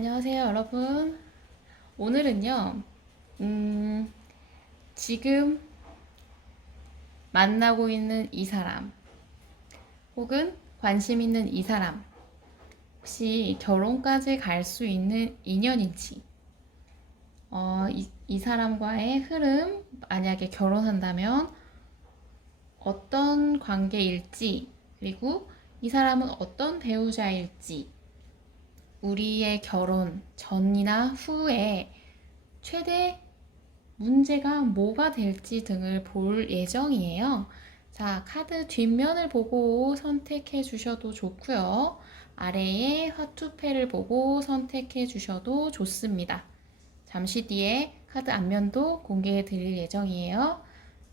안녕하세요, 여러분. 오늘은요, 지금 만나고 있는 이 사람, 혹은 관심 있는 이 사람, 혹시 결혼까지 갈 수 있는 인연인지, 이 사람과의 흐름, 만약에 결혼한다면 어떤 관계일지, 그리고 이 사람은 어떤 배우자일지, 우리의 결혼 전이나 후에 최대 문제가 뭐가 될지 등을 볼 예정이에요. 자, 카드 뒷면을 보고 선택해 주셔도 좋고요. 아래에 화투패를 보고 선택해 주셔도 좋습니다. 잠시 뒤에 카드 앞면도 공개해 드릴 예정이에요.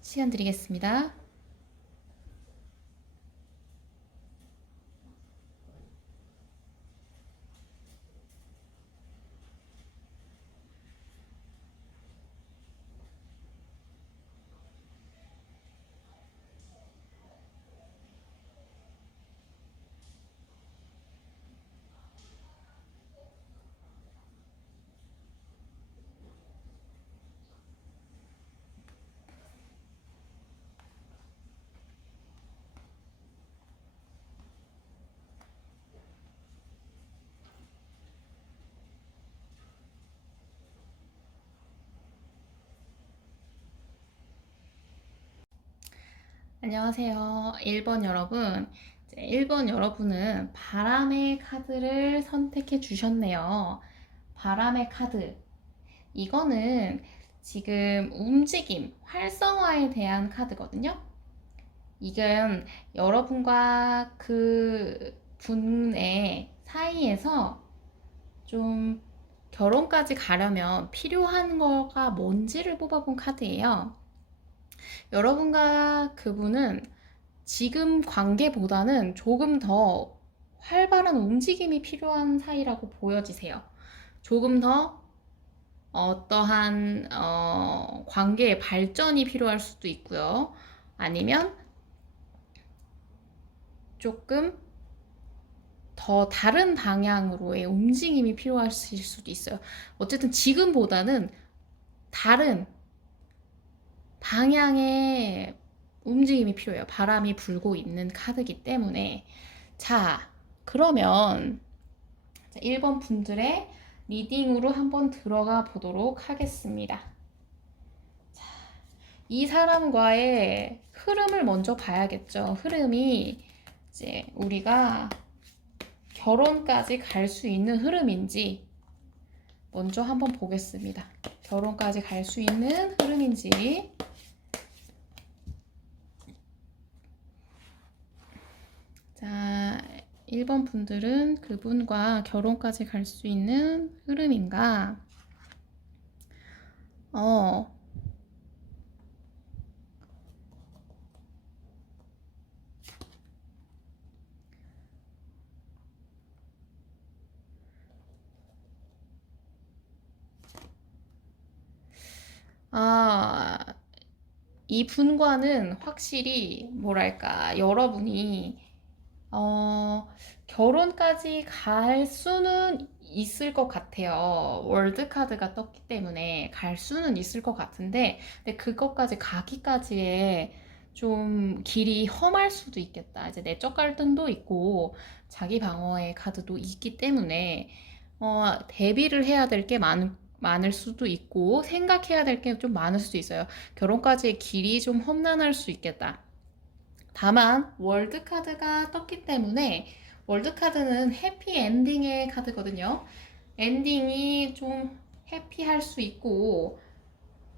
시간 드리겠습니다. 안녕하세요. 1번 여러분. 1번 여러분은 바람의 카드를 선택해 주셨네요. 바람의 카드. 이거는 지금 움직임, 활성화에 대한 카드거든요. 이건 여러분과 그 분의 사이에서 좀 결혼까지 가려면 필요한 거가 뭔지를 뽑아본 카드예요. 여러분과 그분은 지금 관계보다는 조금 더 활발한 움직임이 필요한 사이라고 보여지세요. 조금 더 어떠한 관계의 발전이 필요할 수도 있고요. 아니면 조금 더 다른 방향으로의 움직임이 필요하실 수도 있어요. 어쨌든 지금보다는 다른 방향의 움직임이 필요해요. 바람이 불고 있는 카드이기 때문에. 자, 그러면 1번 분들의 리딩으로 한번 들어가 보도록 하겠습니다. 자, 이 사람과의 흐름을 먼저 봐야겠죠. 흐름이 이제 우리가 결혼까지 갈 수 있는 흐름인지 먼저 한번 보겠습니다. 결혼까지 갈 수 있는 흐름인지. 자, 1번 분들은 그분과 결혼까지 갈 수 있는 흐름인가? 어, 아, 이분과는 확실히 뭐랄까 여러분이 결혼까지 갈 수는 있을 것 같아요. 월드 카드가 떴기 때문에 갈 수는 있을 것 같은데, 근데 그것까지 가기까지의 좀 길이 험할 수도 있겠다. 이제 내적 갈등도 있고 자기 방어의 카드도 있기 때문에 대비를 해야 될 게 많을 수도 있고 생각해야 될 게 좀 많을 수도 있어요. 결혼까지의 길이 좀 험난할 수 있겠다. 다만 월드 카드가 떴기 때문에 월드 카드는 해피 엔딩의 카드거든요. 엔딩이 좀 해피할 수 있고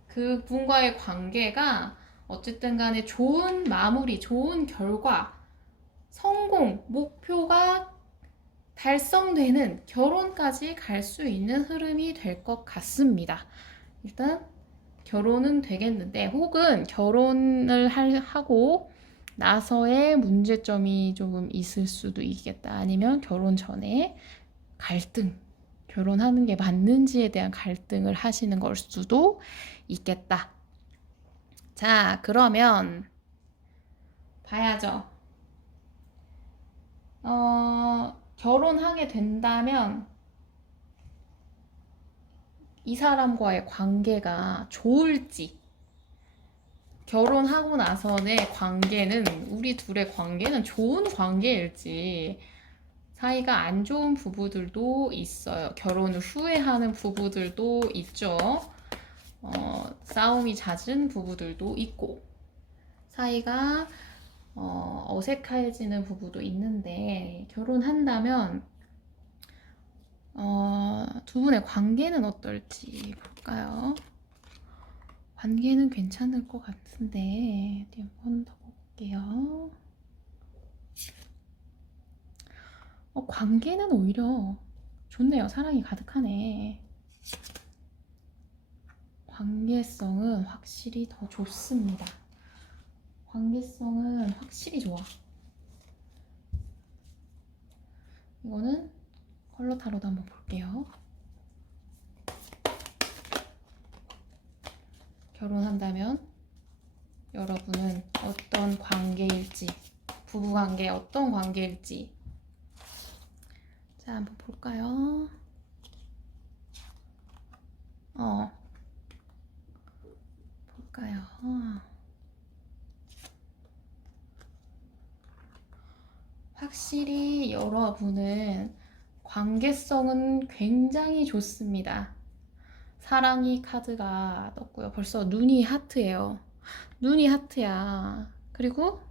그 분과의 관계가 어쨌든 간에 좋은 마무리, 좋은 결과, 성공, 목표가 달성되는 결혼까지 갈 수 있는 흐름이 될 것 같습니다. 일단 결혼은 되겠는데 혹은 결혼을 하고 나서의 문제점이 조금 있을 수도 있겠다. 아니면 결혼 전에 갈등, 결혼하는 게 맞는지에 대한 갈등을 하시는 걸 수도 있겠다. 자, 그러면 봐야죠. 결혼하게 된다면 이 사람과의 관계가 좋을지, 결혼하고 나서의 관계는, 우리 둘의 관계는 좋은 관계일지, 사이가 안 좋은 부부들도 있어요. 결혼을 후회하는 부부들도 있죠. 싸움이 잦은 부부들도 있고, 사이가 어색해지는 부부도 있는데, 결혼한다면 두 분의 관계는 어떨지 볼까요? 관계는 괜찮을 것 같은데, 어디 한번 더 볼게요. 관계는 오히려 좋네요. 사랑이 가득하네. 관계성은 확실히 더 좋습니다. 관계성은 확실히 좋아. 이거는 컬러 타로도 한번 볼게요. 결혼한다면 여러분은 어떤 관계일지, 부부관계 어떤 관계일지, 자, 한번 볼까요? 볼까요? 확실히 여러분은 관계성은 굉장히 좋습니다. 사랑이 카드가 떴고요. 벌써 눈이 하트예요. 눈이 하트야. 그리고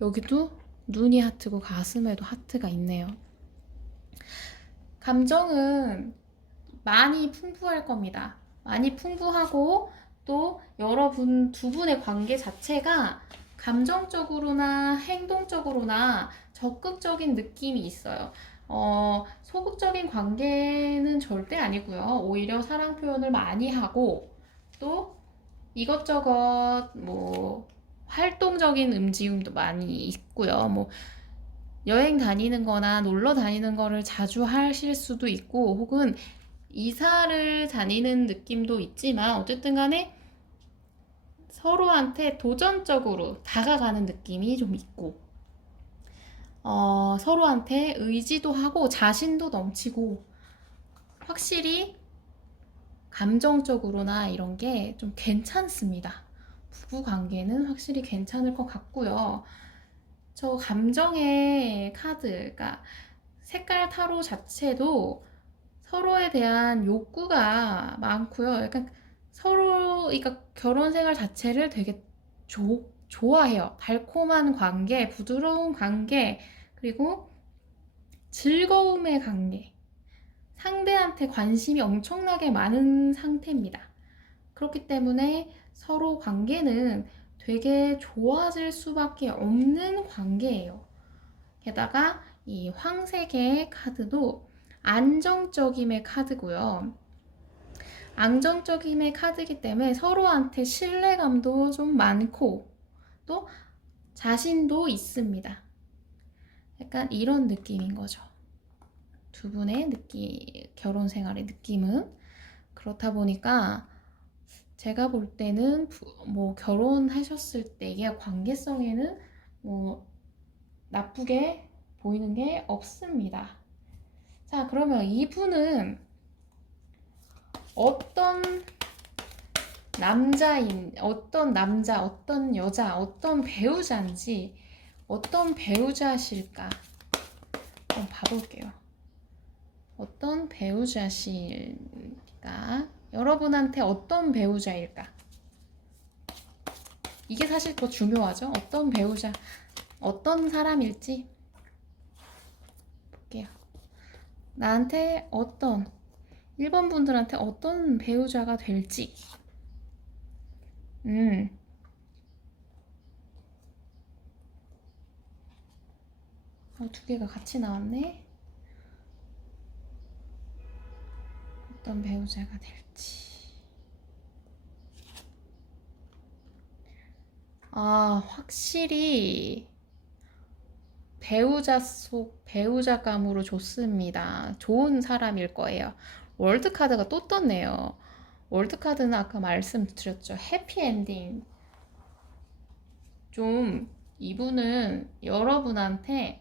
여기도 눈이 하트고 가슴에도 하트가 있네요. 감정은 많이 풍부할 겁니다. 많이 풍부하고 또 여러분 두 분의 관계 자체가 감정적으로나 행동적으로나 적극적인 느낌이 있어요. 소극적인 관계는 절대 아니고요. 오히려 사랑 표현을 많이 하고 또 이것저것 뭐 활동적인 움직임도 많이 있고요. 뭐 여행 다니는 거나 놀러 다니는 거를 자주 하실 수도 있고 혹은 이사를 다니는 느낌도 있지만 어쨌든 간에 서로한테 도전적으로 다가가는 느낌이 좀 있고 서로한테 의지도 하고 자신도 넘치고 확실히 감정적으로나 이런 게 좀 괜찮습니다. 부부 관계는 확실히 괜찮을 것 같고요. 저 감정의 카드, 그러니까 색깔 타로 자체도 서로에 대한 욕구가 많고요. 약간 서로, 그러니까 결혼 생활 자체를 되게 좋아해요. 달콤한 관계, 부드러운 관계, 그리고 즐거움의 관계. 상대한테 관심이 엄청나게 많은 상태입니다. 그렇기 때문에 서로 관계는 되게 좋아질 수밖에 없는 관계예요. 게다가 이 황색의 카드도 안정적임의 카드고요. 안정적임의 카드이기 때문에 서로한테 신뢰감도 좀 많고 또 자신도 있습니다. 약간 이런 느낌인 거죠. 두 분의 결혼 생활의 느낌은 그렇다 보니까 제가 볼 때는 뭐 결혼하셨을 때의 관계성에는 뭐 나쁘게 보이는 게 없습니다. 자, 그러면 이분은 어떤 남자, 어떤 여자, 어떤 배우자인지, 어떤 배우자실까? 한번 봐볼게요. 어떤 배우자실까? 여러분한테 어떤 배우자일까? 이게 사실 더 중요하죠? 어떤 배우자, 어떤 사람일지 볼게요. 나한테 1번 분들한테 어떤 배우자가 될지. 두 개가 같이 나왔네. 어떤 배우자가 될지. 확실히 배우자감으로 좋습니다. 좋은 사람일 거예요. 월드 카드가 또 떴네요. 월드 카드는 아까 말씀드렸죠. 해피엔딩. 좀 이분은 여러분한테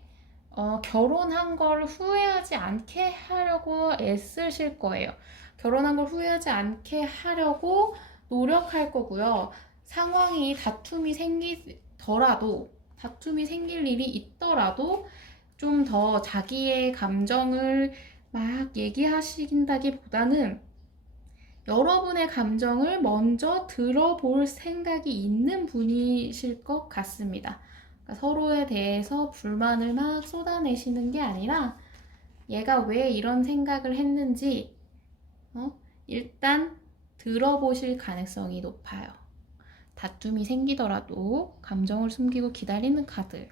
결혼한 걸 후회하지 않게 하려고 애쓰실 거예요. 결혼한 걸 후회하지 않게 하려고 노력할 거고요. 상황이 다툼이 생길 일이 있더라도 좀 더 자기의 감정을 막 얘기하신다기보다는 여러분의 감정을 먼저 들어볼 생각이 있는 분이실 것 같습니다. 그러니까 서로에 대해서 불만을 막 쏟아내시는 게 아니라 얘가 왜 이런 생각을 했는지 일단 들어보실 가능성이 높아요. 다툼이 생기더라도 감정을 숨기고 기다리는 카드,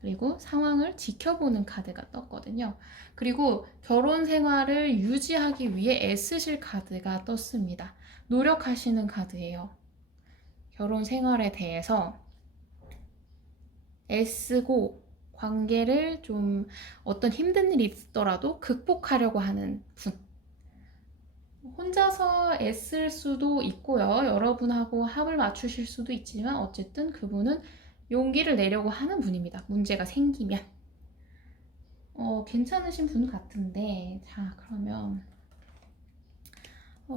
그리고 상황을 지켜보는 카드가 떴거든요. 그리고 결혼 생활을 유지하기 위해 애쓰실 카드가 떴습니다. 노력하시는 카드예요. 결혼 생활에 대해서 애쓰고 관계를 좀 어떤 힘든 일이 있더라도 극복하려고 하는 분. 혼자서 애쓸 수도 있고요. 여러분하고 합을 맞추실 수도 있지만 어쨌든 그분은 용기를 내려고 하는 분입니다. 문제가 생기면. 괜찮으신 분 같은데, 자, 그러면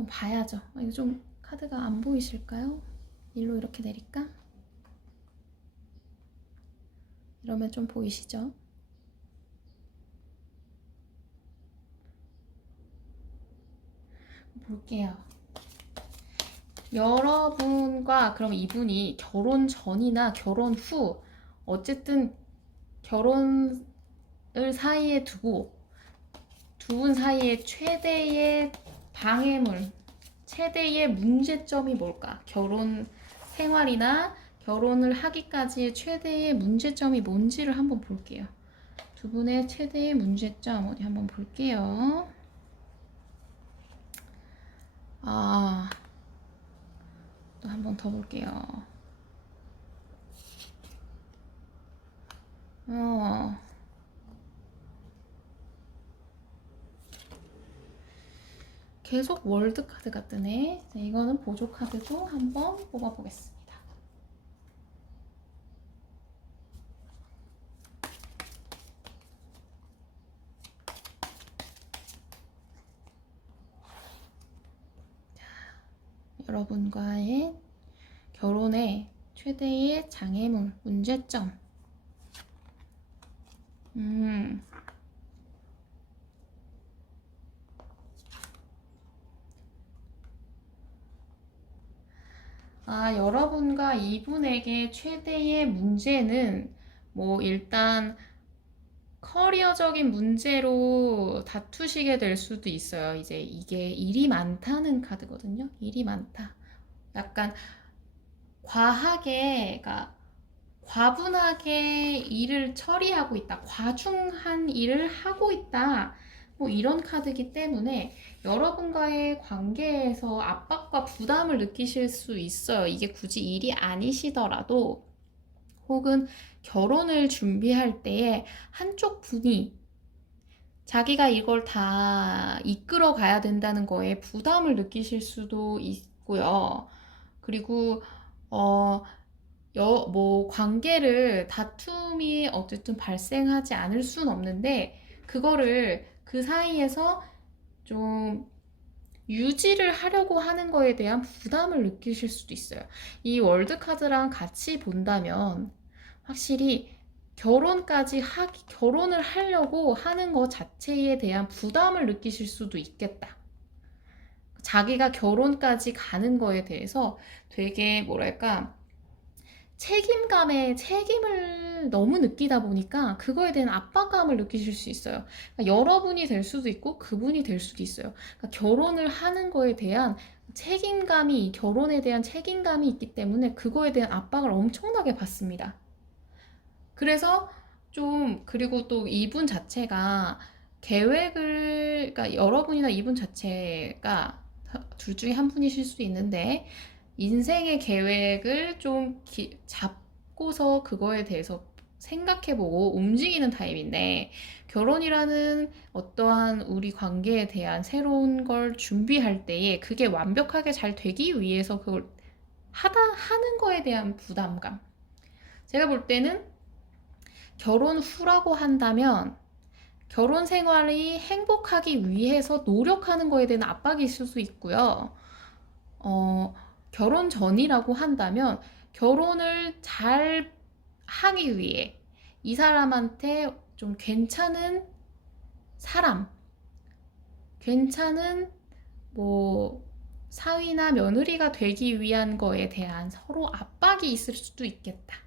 봐야죠. 이거 좀 카드가 안 보이실까요? 일로 이렇게 내릴까? 이러면 좀 보이시죠? 볼게요. 여러분과 그럼 이분이 결혼 전이나 결혼 후 어쨌든 결혼을 사이에 두고 두 분 사이에 최대의 방해물, 최대의 문제점이 뭘까? 결혼 생활이나 결혼을 하기까지의 최대의 문제점이 뭔지를 한번 볼게요. 두 분의 최대의 문제점 어디 한번 볼게요. 또 한 번 더 볼게요. 계속 월드 카드가 뜨네. 자, 이거는 보조 카드도 한번 뽑아보겠습니다. 여러분과의 결혼의 최대의 장애물, 문제점. 여러분과 이분에게 최대의 문제는 뭐 일단 커리어적인 문제로 다투시게 될 수도 있어요. 이제 이게 일이 많다는 카드거든요. 일이 많다. 약간 과분하게 일을 처리하고 있다. 과중한 일을 하고 있다. 뭐 이런 카드이기 때문에 여러분과의 관계에서 압박과 부담을 느끼실 수 있어요. 이게 굳이 일이 아니시더라도 혹은 결혼을 준비할 때에 한쪽 분이 자기가 이걸 다 이끌어 가야 된다는 거에 부담을 느끼실 수도 있고요. 그리고 관계를 다툼이 어쨌든 발생하지 않을 순 없는데 그거를 그 사이에서 좀 유지를 하려고 하는 거에 대한 부담을 느끼실 수도 있어요. 이 월드 카드랑 같이 본다면 확실히 결혼을 하려고 하는 것 자체에 대한 부담을 느끼실 수도 있겠다. 자기가 결혼까지 가는 거에 대해서 되게 뭐랄까 책임을 너무 느끼다 보니까 그거에 대한 압박감을 느끼실 수 있어요. 그러니까 여러분이 될 수도 있고 그분이 될 수도 있어요. 그러니까 결혼을 하는 거에 대한 결혼에 대한 책임감이 있기 때문에 그거에 대한 압박을 엄청나게 받습니다. 그래서 그리고 또 이분 자체가 그러니까 여러분이나 이분 자체가 둘 중에 한 분이실 수도 있는데 인생의 계획을 좀 잡고서 그거에 대해서 생각해보고 움직이는 타입인데 결혼이라는 어떠한 우리 관계에 대한 새로운 걸 준비할 때에 그게 완벽하게 잘 되기 위해서 그걸 하는 거에 대한 부담감. 제가 볼 때는 결혼 후라고 한다면 결혼 생활이 행복하기 위해서 노력하는 거에 대한 압박이 있을 수 있고요. 결혼 전이라고 한다면 결혼을 잘 하기 위해 이 사람한테 좀 괜찮은 사람, 괜찮은 뭐 사위나 며느리가 되기 위한 거에 대한 서로 압박이 있을 수도 있겠다.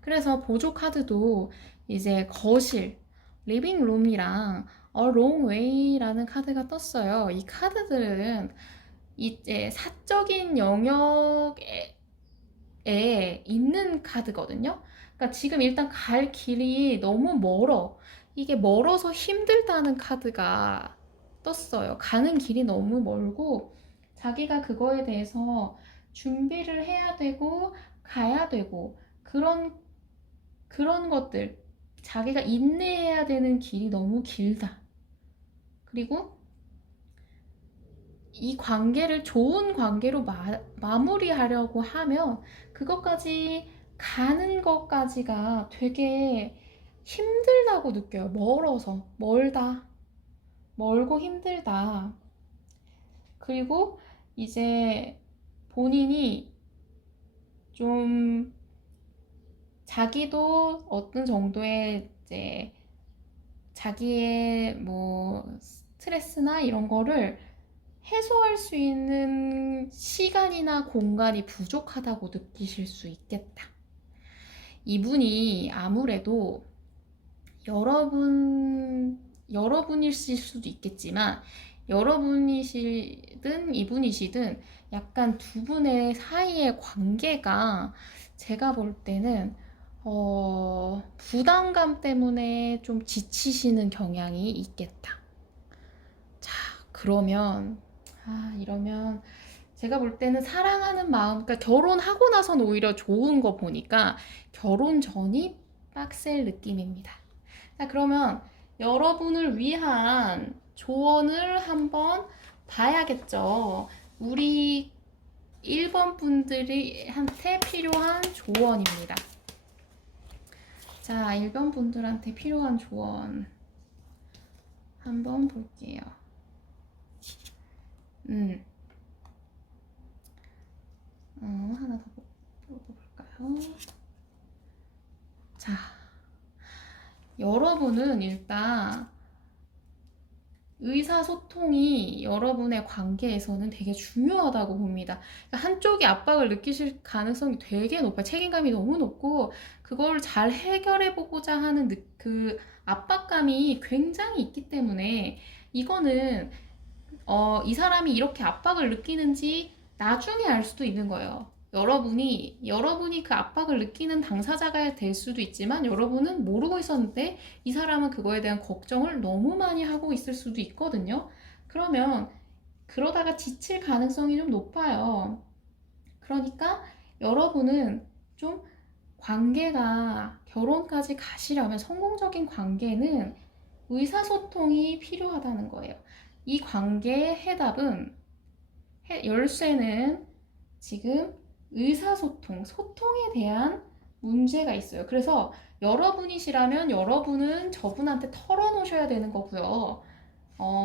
그래서 보조 카드도 이제 거실, 리빙룸이랑 A Long Way라는 카드가 떴어요. 이 카드들은 이제 사적인 영역에 있는 카드거든요. 그러니까 지금 일단 갈 길이 너무 멀어. 이게 멀어서 힘들다는 카드가 떴어요. 가는 길이 너무 멀고 자기가 그거에 대해서 준비를 해야 되고 가야 되고 그런 것들, 자기가 인내해야 되는 길이 너무 길다. 그리고 이 관계를 좋은 관계로 마무리하려고 하면 그것까지 가는 것까지가 되게 힘들다고 느껴요. 멀어서, 멀고 힘들다. 그리고 이제 본인이 좀 자기도 어떤 정도의 이제 자기의 뭐 스트레스나 이런 거를 해소할 수 있는 시간이나 공간이 부족하다고 느끼실 수 있겠다. 이분이 아무래도 여러분이실 수도 있겠지만 여러분이시든 이분이시든 약간 두 분의 사이의 관계가 제가 볼 때는 부담감 때문에 좀 지치시는 경향이 있겠다. 자, 그러면 이러면 제가 볼 때는 사랑하는 마음, 그러니까 결혼하고 나선 오히려 좋은 거 보니까 결혼 전이 빡셀 느낌입니다. 자, 그러면 여러분을 위한 조언을 한번 봐야겠죠. 우리 1번 분들한테 필요한 조언입니다. 자, 1번 분들한테 필요한 조언 한번 볼게요. 하나 더 뽑아볼까요? 자, 여러분은 일단 의사소통이 여러분의 관계에서는 되게 중요하다고 봅니다. 그러니까 한쪽이 압박을 느끼실 가능성이 되게 높아요. 책임감이 너무 높고 그걸 잘 해결해보고자 하는 그 압박감이 굉장히 있기 때문에 이거는 이 사람이 이렇게 압박을 느끼는지 나중에 알 수도 있는 거예요. 여러분이 그 압박을 느끼는 당사자가 될 수도 있지만 여러분은 모르고 있었는데 이 사람은 그거에 대한 걱정을 너무 많이 하고 있을 수도 있거든요. 그러면 그러다가 지칠 가능성이 좀 높아요. 그러니까 여러분은 좀 관계가 결혼까지 가시려면 성공적인 관계는 의사소통이 필요하다는 거예요. 이 관계의 열쇠는 지금 의사소통, 소통에 대한 문제가 있어요. 그래서 여러분이시라면 여러분은 저분한테 털어놓으셔야 되는 거고요.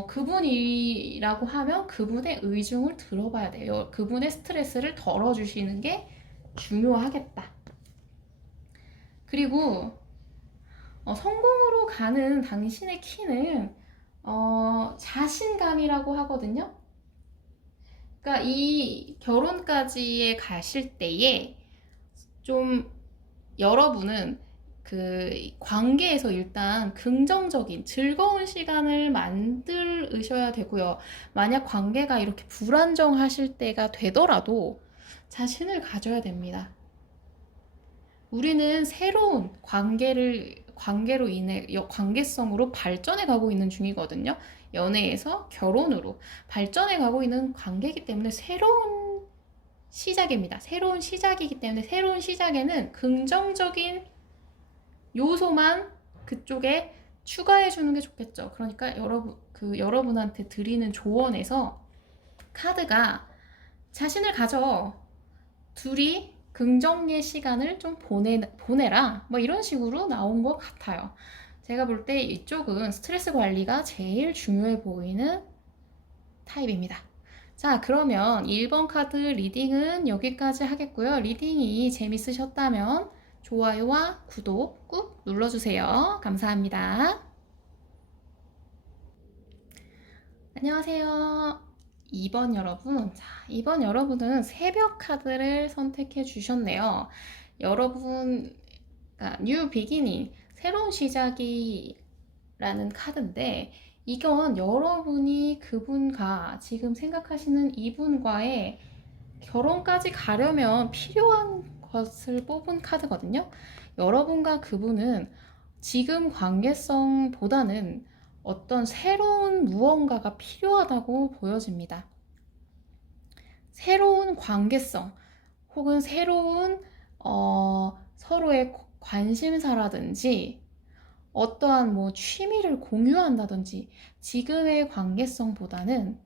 그분이라고 하면 그분의 의중을 들어봐야 돼요. 그분의 스트레스를 덜어주시는 게 중요하겠다. 그리고 성공으로 가는 당신의 키는 자신감이라고 하거든요. 그러니까 이 결혼까지에 가실 때에 좀 여러분은 그 관계에서 일단 긍정적인 즐거운 시간을 만드셔야 되고요. 만약 관계가 이렇게 불안정하실 때가 되더라도 자신을 가져야 됩니다. 우리는 새로운 관계로 인해 관계성으로 발전해 가고 있는 중이거든요. 연애에서 결혼으로 발전해 가고 있는 관계이기 때문에 새로운 시작입니다. 새로운 시작이기 때문에 새로운 시작에는 긍정적인 요소만 그쪽에 추가해 주는 게 좋겠죠. 그러니까 여러분한테 드리는 조언에서 카드가 자신을 가져. 둘이 긍정의 시간을 좀 보내라. 뭐 이런 식으로 나온 것 같아요. 제가 볼 때 이쪽은 스트레스 관리가 제일 중요해 보이는 타입입니다. 자, 그러면 1번 카드 리딩은 여기까지 하겠고요. 리딩이 재밌으셨다면 좋아요와 구독 꾹 눌러주세요. 감사합니다. 안녕하세요. 2번 여러분. 자, 2번 여러분은 새벽 카드를 선택해 주셨네요. 여러분, 뉴 비기닝, 새로운 시작이라는 카드인데, 이건 여러분이 그분과 지금 생각하시는 이분과의 결혼까지 가려면 필요한 것을 뽑은 카드거든요. 여러분과 그분은 지금 관계성보다는 어떤 새로운 무언가가 필요하다고 보여집니다. 새로운 관계성 혹은 새로운 서로의 관심사라든지 어떠한 뭐 취미를 공유한다든지 지금의 관계성보다는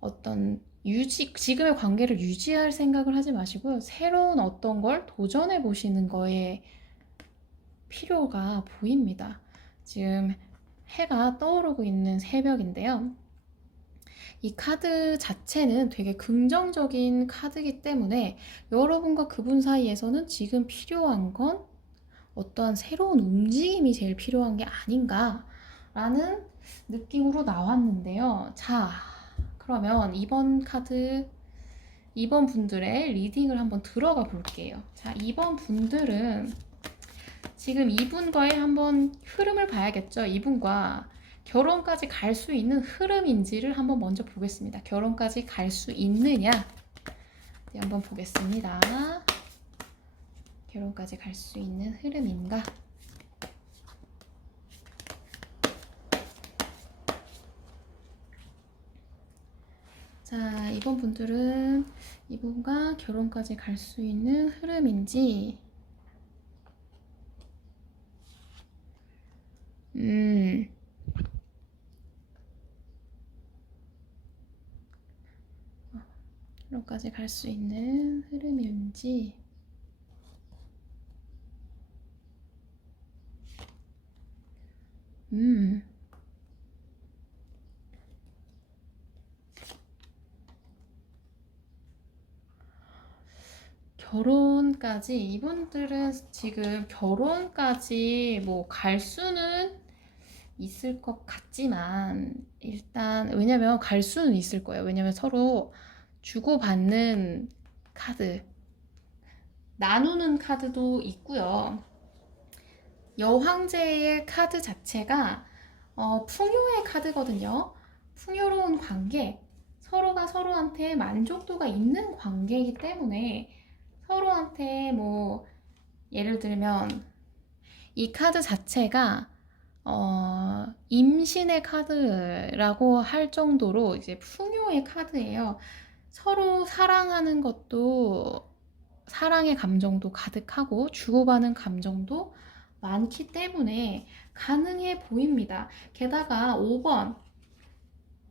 어떤 지금의 관계를 유지할 생각을 하지 마시고요. 새로운 어떤 걸 도전해 보시는 거에 필요가 보입니다. 지금 해가 떠오르고 있는 새벽인데요. 이 카드 자체는 되게 긍정적인 카드이기 때문에 여러분과 그분 사이에서는 지금 필요한 건 어떠한 새로운 움직임이 제일 필요한 게 아닌가라는 느낌으로 나왔는데요. 자, 그러면 이번 카드, 2번 분들의 리딩을 한번 들어가 볼게요. 자, 2번 분들은 지금 이분과의 한번 흐름을 봐야겠죠. 이분과 결혼까지 갈 수 있는 흐름인지를 한번 먼저 보겠습니다. 결혼까지 갈 수 있느냐? 네, 한번 보겠습니다. 결혼까지 갈 수 있는 흐름인가? 자, 이번 분들은 이분과 결혼까지 갈 수 있는 흐름인지 결혼까지 갈 수 있는 흐름인지 결혼까지 이분들은 지금 결혼까지 뭐 갈 수는 있을 것 같지만 일단 왜냐면 갈 수는 있을 거예요. 왜냐면 서로 주고받는 카드, 나누는 카드도 있고요. 여황제의 카드 자체가 풍요의 카드거든요. 풍요로운 관계, 서로가 서로한테 만족도가 있는 관계이기 때문에 서로한테 뭐 예를 들면 이 카드 자체가 임신의 카드라고 할 정도로 이제 풍요의 카드예요. 서로 사랑하는 것도 사랑의 감정도 가득하고 주고받는 감정도 많기 때문에 가능해 보입니다. 게다가 5번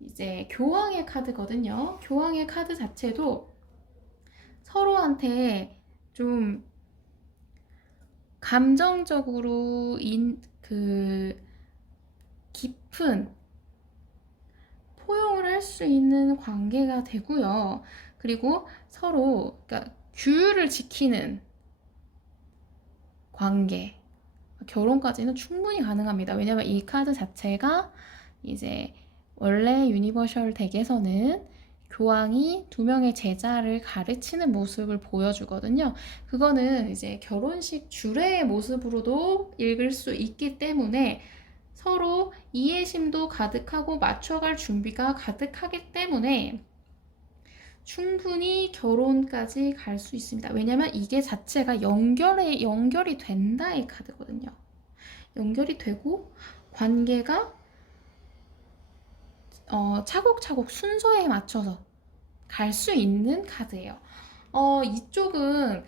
이제 교황의 카드거든요. 교황의 카드 자체도 서로한테 좀 감정적으로 깊은 포용을 할 수 있는 관계가 되고요. 그리고 서로 그러니까 규율을 지키는 관계, 결혼까지는 충분히 가능합니다. 왜냐면 이 카드 자체가 이제 원래 유니버셜 덱에서는 교황이 2명의 제자를 가르치는 모습을 보여주거든요. 그거는 이제 결혼식 주례의 모습으로도 읽을 수 있기 때문에 서로 이해심도 가득하고 맞춰갈 준비가 가득하기 때문에 충분히 결혼까지 갈 수 있습니다. 왜냐면 이게 자체가 연결이 된다의 카드거든요. 연결이 되고 관계가 차곡차곡 순서에 맞춰서 갈 수 있는 카드예요. 이쪽은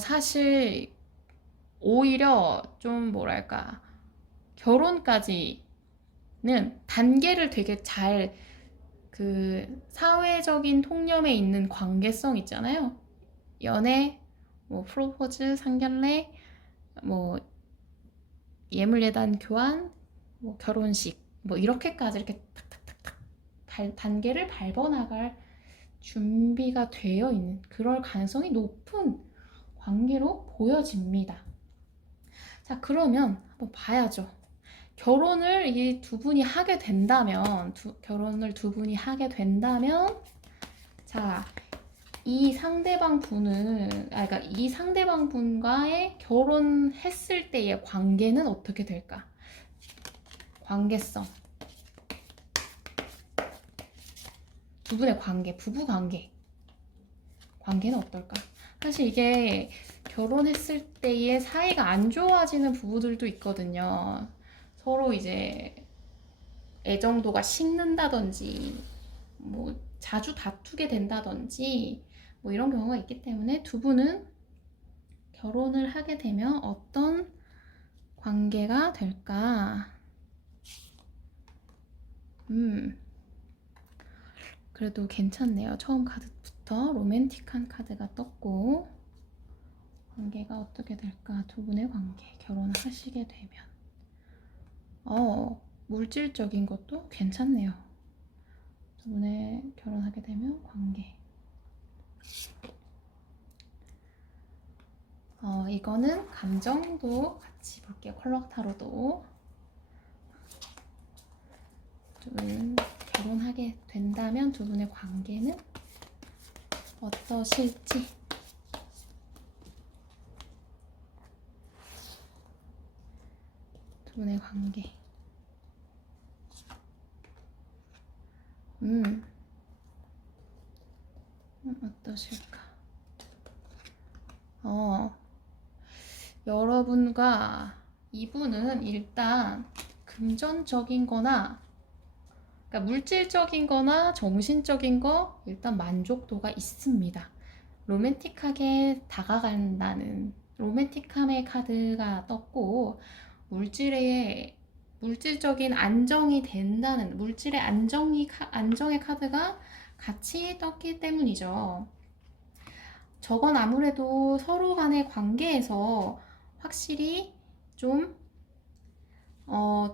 사실 오히려 좀 뭐랄까 결혼까지는 단계를 되게 잘 사회적인 통념에 있는 관계성 있잖아요. 연애, 뭐 프로포즈, 상견례, 뭐 예물예단 교환, 뭐 결혼식, 뭐 이렇게까지 이렇게 탁탁탁탁 단계를 밟아나갈 준비가 되어 있는 그럴 가능성이 높은 관계로 보여집니다. 자, 그러면 한번 봐야죠. 결혼을 이 두 분이 하게 된다면, 결혼을 두 분이 하게 된다면, 자, 이 상대방 분은, 그러니까 이 상대방 분과의 결혼했을 때의 관계는 어떻게 될까? 관계성. 두 분의 관계, 부부 관계. 관계는 어떨까? 사실 이게 결혼했을 때의 사이가 안 좋아지는 부부들도 있거든요. 서로 이제 애정도가 식는다든지, 뭐 자주 다투게 된다든지, 뭐 이런 경우가 있기 때문에 두 분은 결혼을 하게 되면 어떤 관계가 될까? 그래도 괜찮네요. 처음 카드부터 로맨틱한 카드가 떴고, 관계가 어떻게 될까? 두 분의 관계, 결혼을 하시게 되면. 물질적인 것도 괜찮네요. 두 분의 결혼하게 되면 관계. 이거는 감정도 같이 볼게요. 컬러 타로도. 두 분 결혼하게 된다면 두 분의 관계는 어떠실지. 두 분의 관계. 어떠실까? 여러분과 이분은 일단 금전적인 거나, 그러니까 물질적인 거나 정신적인 거 일단 만족도가 있습니다. 로맨틱하게 다가간다는 로맨틱함의 카드가 떴고, 물질적인 안정이 된다는 물질의 안정의 카드가 같이 떴기 때문이죠. 저건 아무래도 서로 간의 관계에서 확실히 좀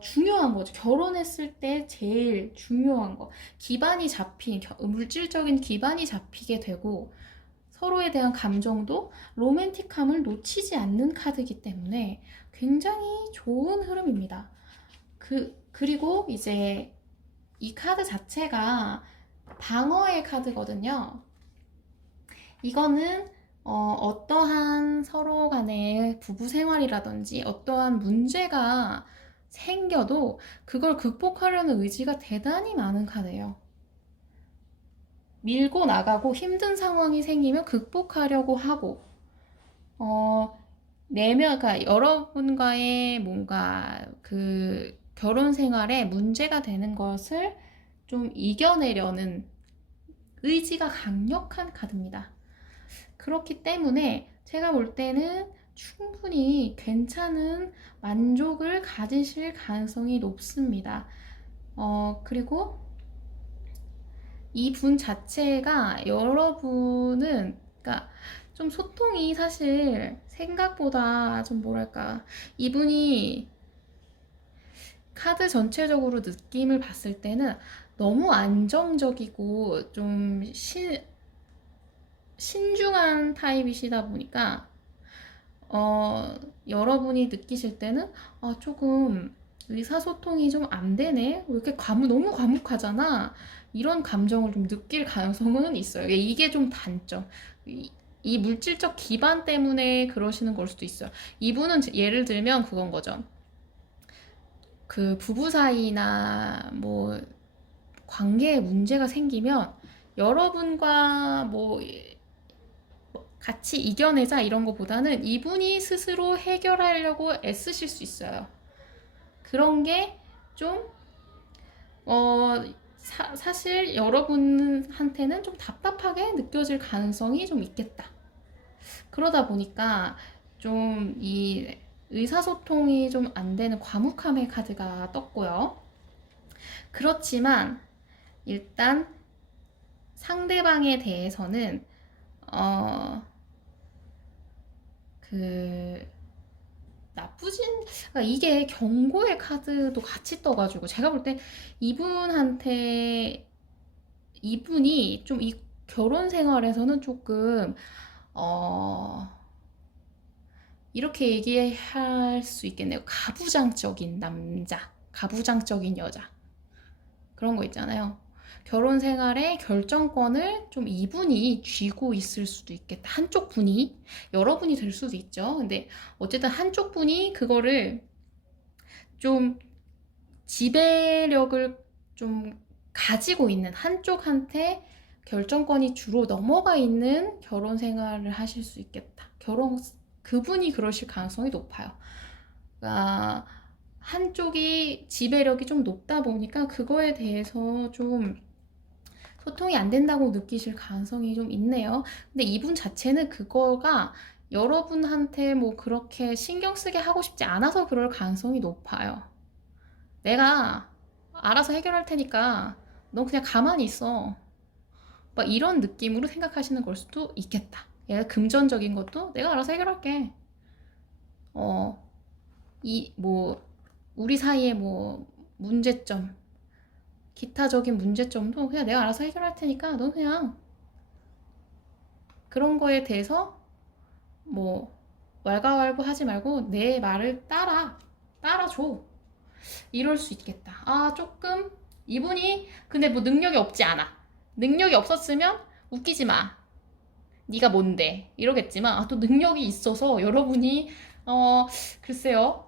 중요한 거죠. 결혼했을 때 제일 중요한 거. 물질적인 기반이 잡히게 되고, 서로에 대한 감정도 로맨틱함을 놓치지 않는 카드이기 때문에 굉장히 좋은 흐름입니다. 그리고 이제 이 카드 자체가 방어의 카드거든요. 이거는 어떠한 서로 간의 부부 생활이라든지 어떠한 문제가 생겨도 그걸 극복하려는 의지가 대단히 많은 카드예요. 밀고 나가고 힘든 상황이 생기면 극복하려고 하고, 그러니까 여러분과의 뭔가 그 결혼 생활에 문제가 되는 것을 좀 이겨내려는 의지가 강력한 카드입니다. 그렇기 때문에 제가 볼 때는 충분히 괜찮은 만족을 가지실 가능성이 높습니다. 그리고 이 분 자체가 여러분은, 그러니까 좀 소통이 사실 생각보다 좀 뭐랄까, 이분이 카드 전체적으로 느낌을 봤을 때는 너무 안정적이고 좀 신중한 타입이시다 보니까 여러분이 느끼실 때는 조금 의사소통이 좀 안 되네? 왜 이렇게 너무 과묵하잖아? 이런 감정을 좀 느낄 가능성은 있어요. 이게 좀 단점. 이 물질적 기반 때문에 그러시는 걸 수도 있어요. 이분은 예를 들면 그건 거죠. 그 부부 사이나 뭐 관계에 문제가 생기면 여러분과 뭐 같이 이겨내자 이런 것보다는 이분이 스스로 해결하려고 애쓰실 수 있어요. 그런 게 좀 사실 여러분한테는 좀 답답하게 느껴질 가능성이 좀 있겠다. 그러다 보니까 좀 이 의사소통이 좀 안 되는 과묵함의 카드가 떴고요. 그렇지만 일단 상대방에 대해서는 그 나쁘진, 그러니까 이게 경고의 카드도 같이 떠가지고 제가 볼 때 이분한테 이분이 좀 이 결혼 생활에서는 조금 어 이렇게 얘기할 수 있겠네요. 가부장적인 남자, 가부장적인 여자. 그런 거 있잖아요. 결혼 생활의 결정권을 좀 이분이 쥐고 있을 수도 있겠다. 한쪽 분이, 여러분이 될 수도 있죠. 근데 어쨌든 한쪽 분이 그거를 좀 지배력을 좀 가지고 있는 한쪽한테 결정권이 주로 넘어가 있는 결혼 생활을 하실 수 있겠다. 그분이 그러실 가능성이 높아요. 그러니까 한쪽이 지배력이 좀 높다 보니까 그거에 대해서 좀 소통이 안 된다고 느끼실 가능성이 좀 있네요. 근데 이분 자체는 그거가 여러분한테 뭐 그렇게 신경 쓰게 하고 싶지 않아서 그럴 가능성이 높아요. 내가 알아서 해결할 테니까 넌 그냥 가만히 있어. 막 이런 느낌으로 생각하시는 걸 수도 있겠다. 얘가 금전적인 것도 내가 알아서 해결할게. 뭐 우리 사이에 뭐 문제점, 기타적인 문제점도 그냥 내가 알아서 해결할 테니까 넌 그냥 그런 거에 대해서 뭐 왈가왈부 하지 말고 내 말을 따라줘. 이럴 수 있겠다. 아, 조금 이분이 근데 뭐 능력이 없지 않아. 능력이 없었으면 웃기지 마. 네가 뭔데? 이러겠지만 아, 또 능력이 있어서 여러분이 글쎄요.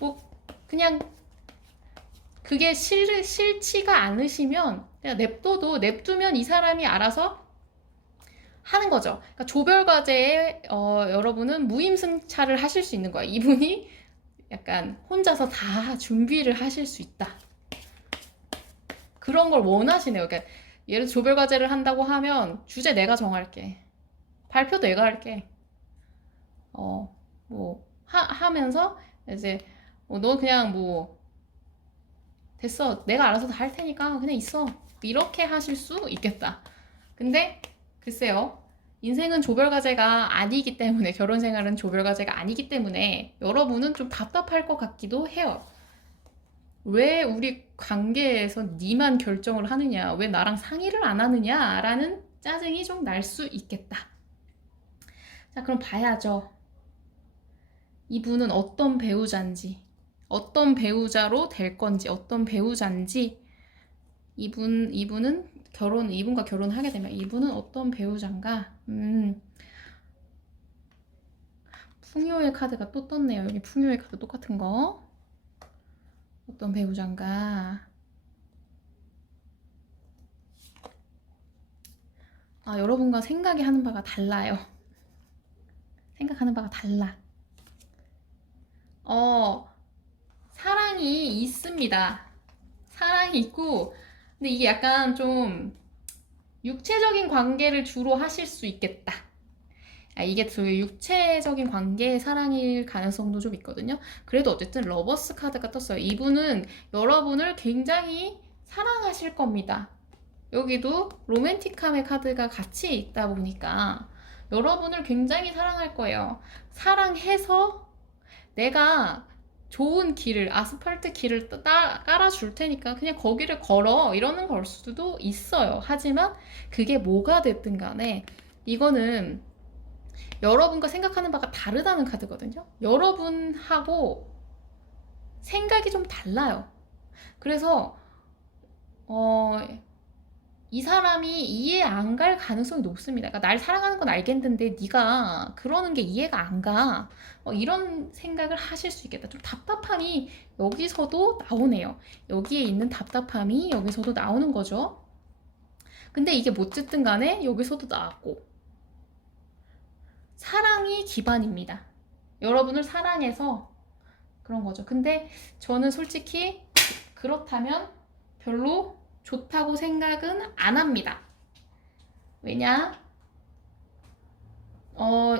뭐 그냥 그게 싫지가 않으시면 그냥 냅두면 이 사람이 알아서 하는 거죠. 그러니까 조별 과제에 여러분은 무임승차를 하실 수 있는 거예요. 이분이 약간 혼자서 다 준비를 하실 수 있다. 그런 걸 원하시네요. 그러니까 예를 들어 조별 과제를 한다고 하면 주제 내가 정할게. 발표도 내가 할게. 뭐 하면서 이제 너 그냥 뭐 됐어. 내가 알아서 다 할 테니까 그냥 있어. 이렇게 하실 수 있겠다. 근데 글쎄요. 인생은 조별과제가 아니기 때문에 결혼 생활은 조별과제가 아니기 때문에 여러분은 좀 답답할 것 같기도 해요. 왜 우리 관계에서 니만 결정을 하느냐? 왜 나랑 상의를 안 하느냐? 라는 짜증이 좀 날 수 있겠다. 자, 그럼 봐야죠. 이분은 어떤 배우자인지, 어떤 배우자로 될 건지, 어떤 배우자인지, 이분과 결혼하게 되면 이분은 어떤 배우자인가? 풍요의 카드가 또 떴네요. 여기 풍요의 카드 똑같은 거. 어떤 배우자인가? 아, 여러분과 생각이 하는 바가 달라요. 생각하는 바가 달라. 사랑이 있습니다. 사랑이 있고, 근데 이게 약간 좀 육체적인 관계를 주로 하실 수 있겠다. 이게 되게 육체적인 관계의 사랑일 가능성도 좀 있거든요. 그래도 어쨌든 러버스 카드가 떴어요. 이분은 여러분을 굉장히 사랑하실 겁니다. 여기도 로맨틱함의 카드가 같이 있다 보니까 여러분을 굉장히 사랑할 거예요. 사랑해서 내가 좋은 길을, 아스팔트 길을 깔아줄 테니까 그냥 거기를 걸어 이러는 걸 수도 있어요. 하지만 그게 뭐가 됐든 간에 이거는 여러분과 생각하는 바가 다르다는 카드거든요. 여러분하고 생각이 좀 달라요. 그래서 이 사람이 이해 안 갈 가능성이 높습니다. 그러니까 날 사랑하는 건 알겠는데 네가 그러는 게 이해가 안 가. 이런 생각을 하실 수 있겠다. 좀 답답함이 여기서도 나오네요. 여기에 있는 답답함이 여기서도 나오는 거죠. 근데 이게 뭐쨌든 간에 여기서도 나왔고 사랑이 기반입니다. 여러분을 사랑해서 그런 거죠. 근데 저는 솔직히 그렇다면 별로 좋다고 생각은 안 합니다. 왜냐?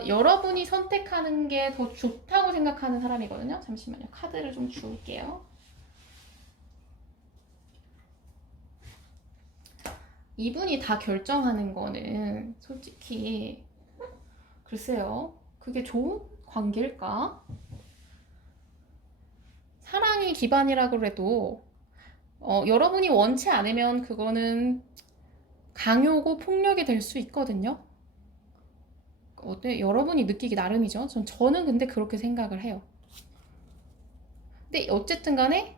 여러분이 선택하는 게 더 좋다고 생각하는 사람이거든요. 잠시만요. 카드를 좀 주울게요. 이분이 다 결정하는 거는 솔직히 글쎄요. 그게 좋은 관계일까? 사랑이 기반이라고 해도 여러분이 원치 않으면 그거는 강요고 폭력이 될 수 있거든요. 어때? 여러분이 느끼기 나름이죠. 저는 근데 그렇게 생각을 해요. 근데 어쨌든 간에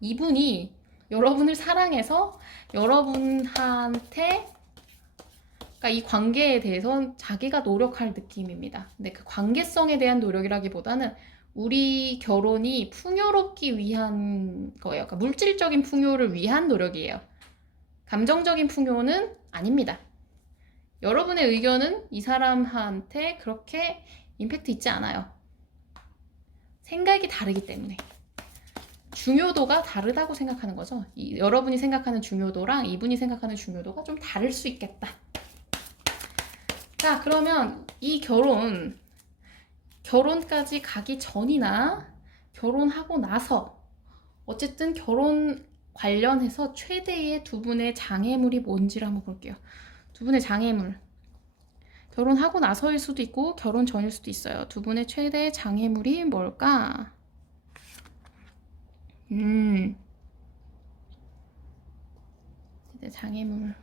이분이 여러분을 사랑해서 여러분한테, 그러니까 이 관계에 대해서 자기가 노력할 느낌입니다. 근데 그 관계성에 대한 노력이라기보다는 우리 결혼이 풍요롭기 위한 거예요. 그러니까 물질적인 풍요를 위한 노력이에요. 감정적인 풍요는 아닙니다. 여러분의 의견은 이 사람한테 그렇게 임팩트 있지 않아요. 생각이 다르기 때문에. 중요도가 다르다고 생각하는 거죠. 여러분이 생각하는 중요도랑 이분이 생각하는 중요도가 좀 다를 수 있겠다. 자, 그러면 이 결혼까지 가기 전이나 결혼하고 나서, 어쨌든 결혼 관련해서 최대의 두 분의 장애물이 뭔지를 한번 볼게요. 두 분의 장애물. 결혼하고 나서일 수도 있고 결혼 전일 수도 있어요. 두 분의 최대의 장애물이 뭘까? 최대 장애물.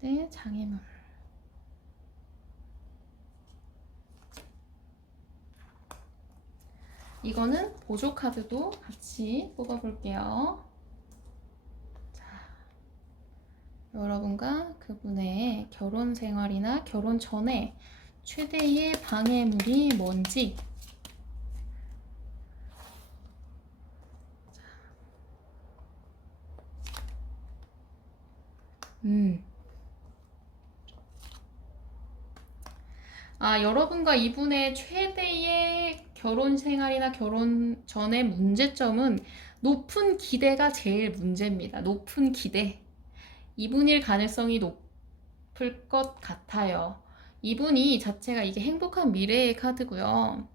최대 장애물. 이거는 보조 카드도 같이 뽑아볼게요. 자, 여러분과 그분의 결혼 생활이나 결혼 전에 최대의 방해물이 뭔지. 여러분과 이분의 최대의 결혼 생활이나 결혼 전의 문제점은 높은 기대가 제일 문제입니다. 높은 기대. 이분일 가능성이 높을 것 같아요. 이분이 자체가 이게 행복한 미래의 카드고요.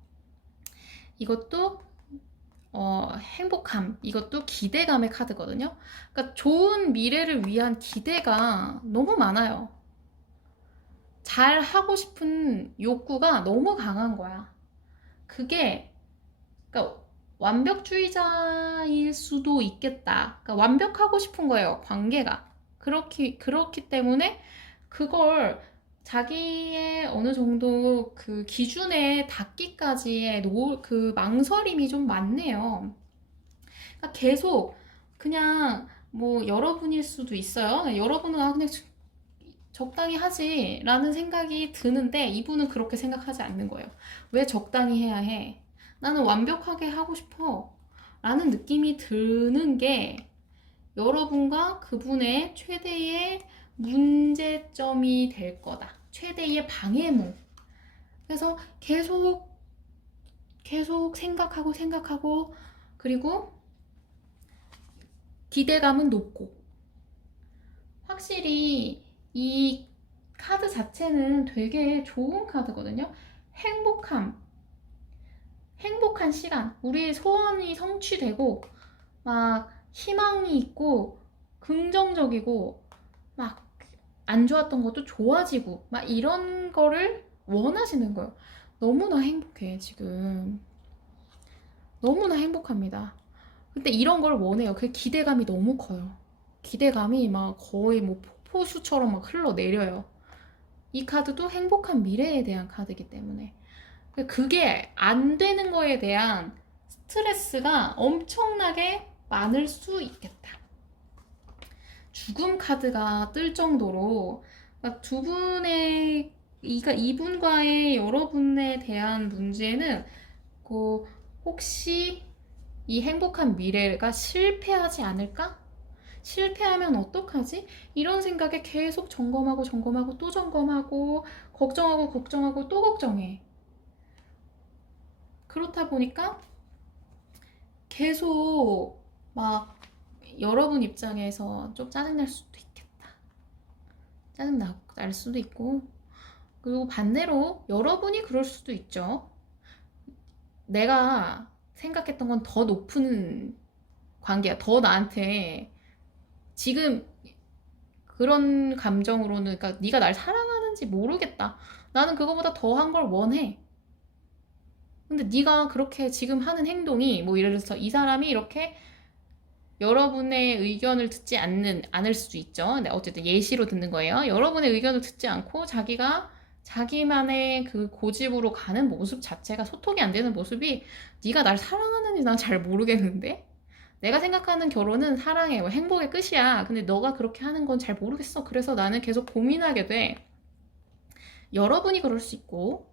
이것도 행복함, 이것도 기대감의 카드거든요. 그러니까 좋은 미래를 위한 기대가 너무 많아요. 잘 하고 싶은 욕구가 너무 강한 거야. 그게, 그러니까 완벽주의자일 수도 있겠다. 그러니까 완벽하고 싶은 거예요, 관계가. 그렇기 때문에 그걸 자기의 어느 정도 그 기준에 닿기까지의 그 망설임이 좀 많네요. 그러니까 계속 그냥 뭐 여러분일 수도 있어요. 여러분은 그냥 적당히 하지 라는 생각이 드는데 이분은 그렇게 생각하지 않는 거예요. 왜 적당히 해야 해? 나는 완벽하게 하고 싶어 라는 느낌이 드는 게 여러분과 그분의 최대의 문제점이 될 거다. 최대의 방해물. 그래서 계속 생각하고 그리고 기대감은 높고, 확실히 이 카드 자체는 되게 좋은 카드거든요. 행복한 시간, 우리의 소원이 성취되고 막 희망이 있고 긍정적이고 막 안 좋았던 것도 좋아지고 막 이런 거를 원하시는 거예요. 너무나 행복해 지금. 너무나 행복합니다. 근데 이런 걸 원해요. 그 기대감이 너무 커요. 기대감이 막 거의 뭐 폭포수처럼 막 흘러내려요. 이 카드도 행복한 미래에 대한 카드이기 때문에 그게 안 되는 거에 대한 스트레스가 엄청나게 많을 수 있겠다. 죽음 카드가 뜰 정도로 두 분의 이분과의 여러분에 대한 문제는 혹시 이 행복한 미래가 실패하지 않을까? 실패하면 어떡하지? 이런 생각에 계속 점검하고 또 점검하고 걱정하고 또 걱정해. 그렇다 보니까 계속 막 여러분 입장에서 좀 짜증날 수도 있겠다. 짜증날 수도 있고, 그리고 반대로 여러분이 그럴 수도 있죠. 내가 생각했던 건 더 높은 관계야. 더 나한테 지금 그런 감정으로는, 그러니까 네가 날 사랑하는지 모르겠다. 나는 그거보다 더한 걸 원해. 근데 네가 그렇게 지금 하는 행동이 뭐 예를 들어서 이 사람이 이렇게 여러분의 의견을 듣지 않을 수도 있죠. 근데 어쨌든 예시로 듣는 거예요. 여러분의 의견을 듣지 않고 자기가 자기만의 그 고집으로 가는 모습 자체가 소통이 안 되는 모습이 네가 날 사랑하는지 난 잘 모르겠는데? 내가 생각하는 결혼은 사랑해, 뭐 행복의 끝이야. 근데 너가 그렇게 하는 건 잘 모르겠어. 그래서 나는 계속 고민하게 돼. 여러분이 그럴 수 있고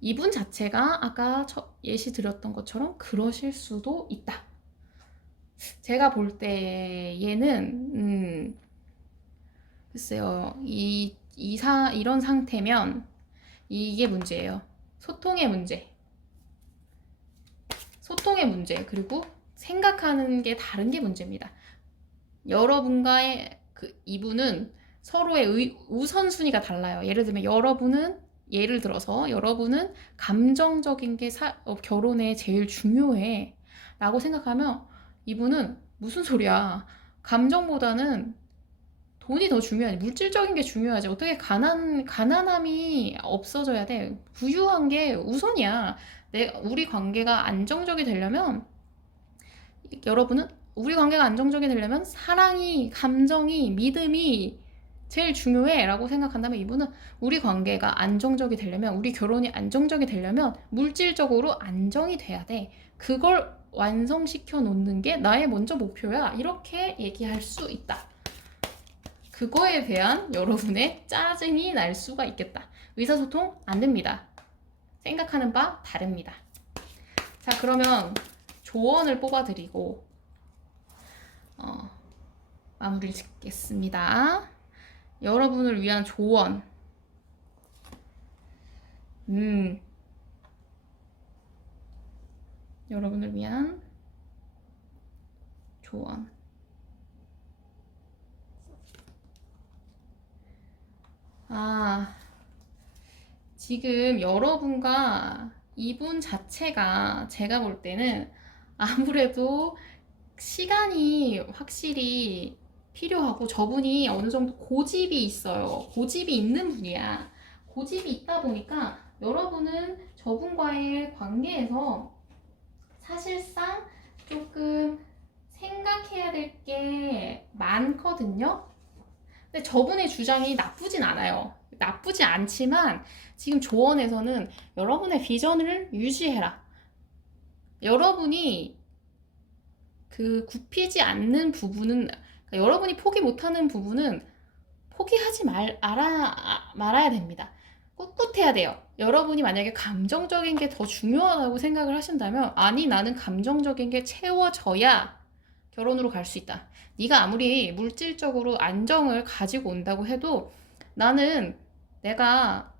이분 자체가 아까 예시 드렸던 것처럼 그러실 수도 있다. 제가 볼 때 얘는 글쎄요. 이런 상태면 이게 문제예요. 소통의 문제. 소통의 문제. 그리고 생각하는 게 다른 게 문제입니다. 여러분과의 이분은 서로의 우선순위가 달라요. 예를 들어서 여러분은 감정적인 게 결혼에 제일 중요해 라고 생각하면 이분은 무슨 소리야. 감정보다는 돈이 더 중요하지. 물질적인 게 중요하지. 어떻게 가난함이 없어져야 돼. 부유한 게 우선이야. 우리 관계가 안정적이 되려면 여러분은 우리 관계가 안정적이 되려면 사랑이, 감정이, 믿음이 제일 중요해 라고 생각한다면 이분은 우리 관계가 안정적이 되려면, 우리 결혼이 안정적이 되려면 물질적으로 안정이 돼야 돼. 그걸 완성시켜 놓는 게 나의 먼저 목표야. 이렇게 얘기할 수 있다. 그거에 대한 여러분의 짜증이 날 수가 있겠다. 의사소통 안 됩니다. 생각하는 바 다릅니다. 자, 그러면 조언을 뽑아드리고 마무리를 짓겠습니다. 여러분을 위한 조언. 여러분을 위한 조언. 지금 여러분과 이분 자체가 제가 볼 때는 아무래도 시간이 확실히 필요하고 저분이 어느 정도 고집이 있어요. 고집이 있는 분이야. 고집이 있다 보니까 여러분은 저분과의 관계에서 사실상 조금 생각해야 될 게 많거든요. 근데 저분의 주장이 나쁘진 않아요. 나쁘지 않지만 지금 조언에서는 여러분의 비전을 유지해라. 여러분이 굽히지 않는 부분은, 그러니까 여러분이 포기 못하는 부분은 포기하지 말아야 됩니다. 꿋꿋해야 돼요. 여러분이 만약에 감정적인 게 더 중요하다고 생각을 하신다면, 아니 나는 감정적인 게 채워져야 결혼으로 갈 수 있다. 네가 아무리 물질적으로 안정을 가지고 온다고 해도 나는 내가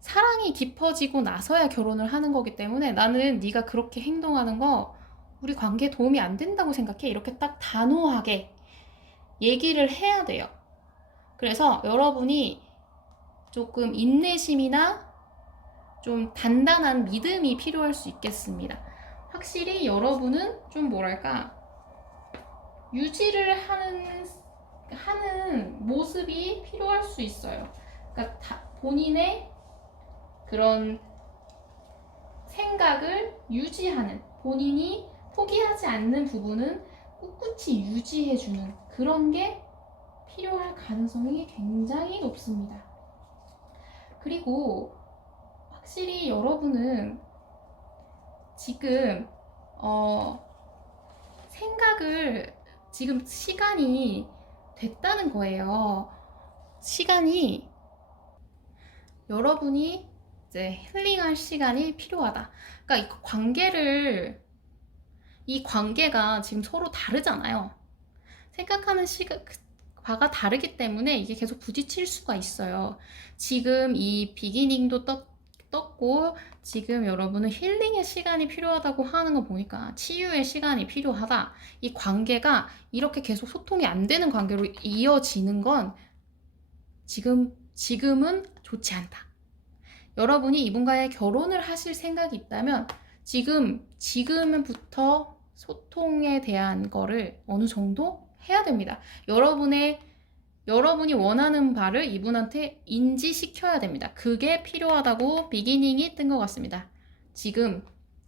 사랑이 깊어지고 나서야 결혼을 하는 거기 때문에 나는 네가 그렇게 행동하는 거 우리 관계에 도움이 안 된다고 생각해. 이렇게 딱 단호하게 얘기를 해야 돼요. 그래서 여러분이 조금 인내심이나 좀 단단한 믿음이 필요할 수 있겠습니다. 확실히 여러분은 좀 뭐랄까 유지를 하는 모습이 필요할 수 있어요. 그러니까 본인의 그런 생각을 유지하는, 본인이 포기하지 않는 부분은 꿋꿋이 유지해주는 그런 게 필요할 가능성이 굉장히 높습니다. 그리고 확실히 여러분은 지금 생각을 지금 시간이 됐다는 거예요. 시간이 여러분이 이제 힐링할 시간이 필요하다. 그러니까 이 관계가 지금 서로 다르잖아요. 생각하는 바가 다르기 때문에 이게 계속 부딪힐 수가 있어요. 지금 이 비기닝도 떴고 지금 여러분은 힐링의 시간이 필요하다고 하는 거 보니까 치유의 시간이 필요하다. 이 관계가 이렇게 계속 소통이 안 되는 관계로 이어지는 건 지금은 좋지 않다. 여러분이 이분과의 결혼을 하실 생각이 있다면 지금부터 소통에 대한 거를 어느 정도 해야 됩니다. 여러분이 원하는 바를 이분한테 인지시켜야 됩니다. 그게 필요하다고 비기닝이 뜬 것 같습니다. 지금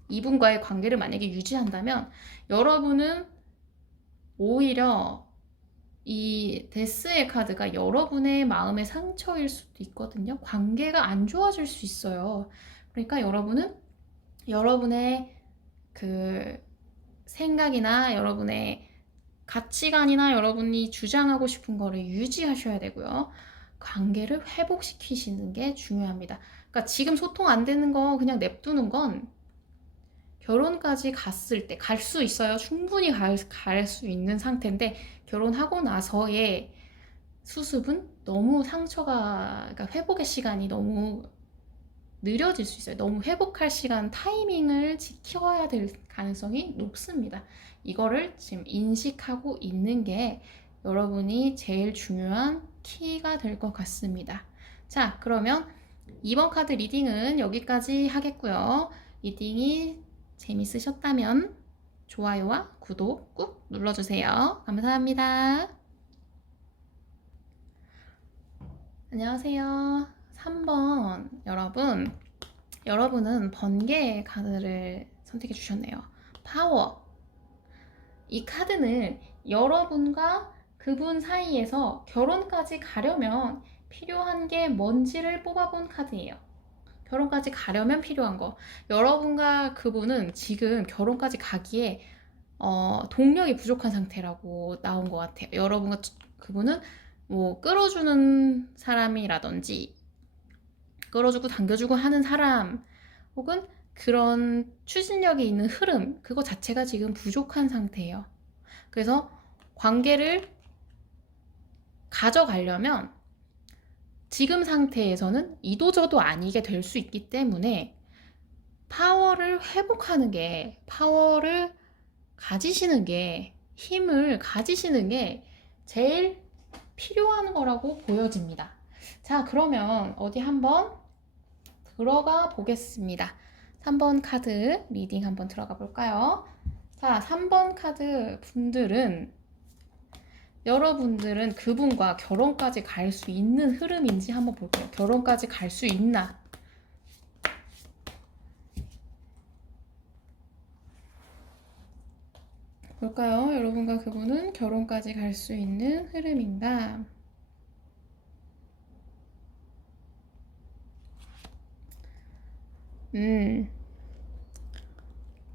이분과의 관계를 만약에 유지한다면 여러분은 오히려 이 데스의 카드가 여러분의 마음의 상처일 수도 있거든요. 관계가 안 좋아질 수 있어요. 그러니까 여러분은 여러분의 그 생각이나 여러분의 가치관이나 여러분이 주장하고 싶은 거를 유지하셔야 되고요. 관계를 회복시키시는 게 중요합니다. 그러니까 지금 소통 안 되는 거 그냥 냅두는 건 결혼까지 갔을 때 갈 수 있어요. 충분히 갈 수 있는 상태인데 결혼하고 나서의 수습은 너무 그러니까 회복의 시간이 너무 느려질 수 있어요. 너무 회복할 시간, 타이밍을 지켜야 될 가능성이 높습니다. 이거를 지금 인식하고 있는 게 여러분이 제일 중요한 키가 될 것 같습니다. 자, 그러면 이번 카드 리딩은 여기까지 하겠고요. 리딩이 재밌으셨다면 좋아요와 구독 꾹 눌러주세요. 감사합니다. 안녕하세요. 3번 여러분은 번개 카드를 선택해 주셨네요. 파워. 이 카드는 여러분과 그분 사이에서 결혼까지 가려면 필요한 게 뭔지를 뽑아본 카드예요. 결혼까지 가려면 필요한 거. 여러분과 그분은 지금 결혼까지 가기에 동력이 부족한 상태라고 나온 것 같아요. 여러분과 그분은 뭐 끌어주는 사람이라든지 끌어주고 당겨주고 하는 사람 혹은 그런 추진력이 있는 흐름 그거 자체가 지금 부족한 상태예요. 그래서 관계를 가져가려면 지금 상태에서는 이도저도 아니게 될 수 있기 때문에 파워를 가지시는 게 힘을 가지시는 게 제일 필요한 거라고 보여집니다. 자, 그러면 어디 한번 들어가 보겠습니다. 3번 카드 리딩 한번 들어가 볼까요? 자, 3번 카드 분들은 여러분들은 그분과 결혼까지 갈 수 있는 흐름인지 한번 볼게요. 결혼까지 갈 수 있나? 볼까요? 여러분과 그분은 결혼까지 갈 수 있는 흐름인가?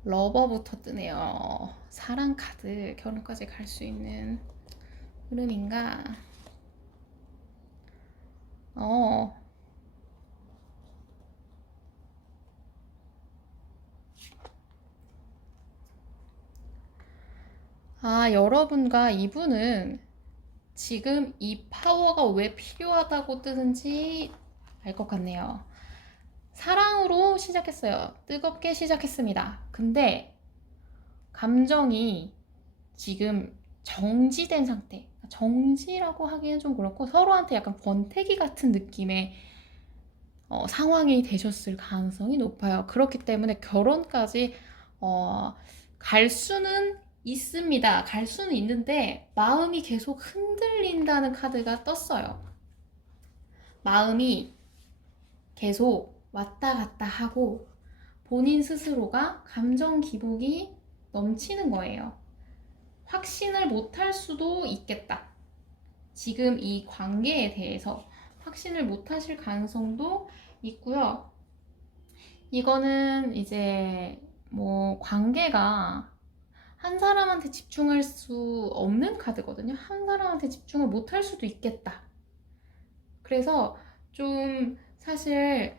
러버부터 뜨네요. 사랑 카드, 결혼까지 갈 수 있는 흐름인가? 여러분과 이분은 지금 이 파워가 왜 필요하다고 뜨는지 알 것 같네요. 사랑으로 시작했어요. 뜨겁게 시작했습니다. 근데 감정이 지금 정지된 상태. 정지라고 하기는 좀 그렇고 서로한테 약간 권태기 같은 느낌의 상황이 되셨을 가능성이 높아요. 그렇기 때문에 결혼까지 갈 수는 있습니다. 갈 수는 있는데 마음이 계속 흔들린다는 카드가 떴어요. 마음이 계속 왔다 갔다 하고 본인 스스로가 감정 기복이 넘치는 거예요. 확신을 못할 수도 있겠다. 지금 이 관계에 대해서 확신을 못하실 가능성도 있고요. 이거는 이제 뭐 관계가 한 사람한테 집중할 수 없는 카드거든요. 한 사람한테 집중을 못할 수도 있겠다. 그래서 좀 사실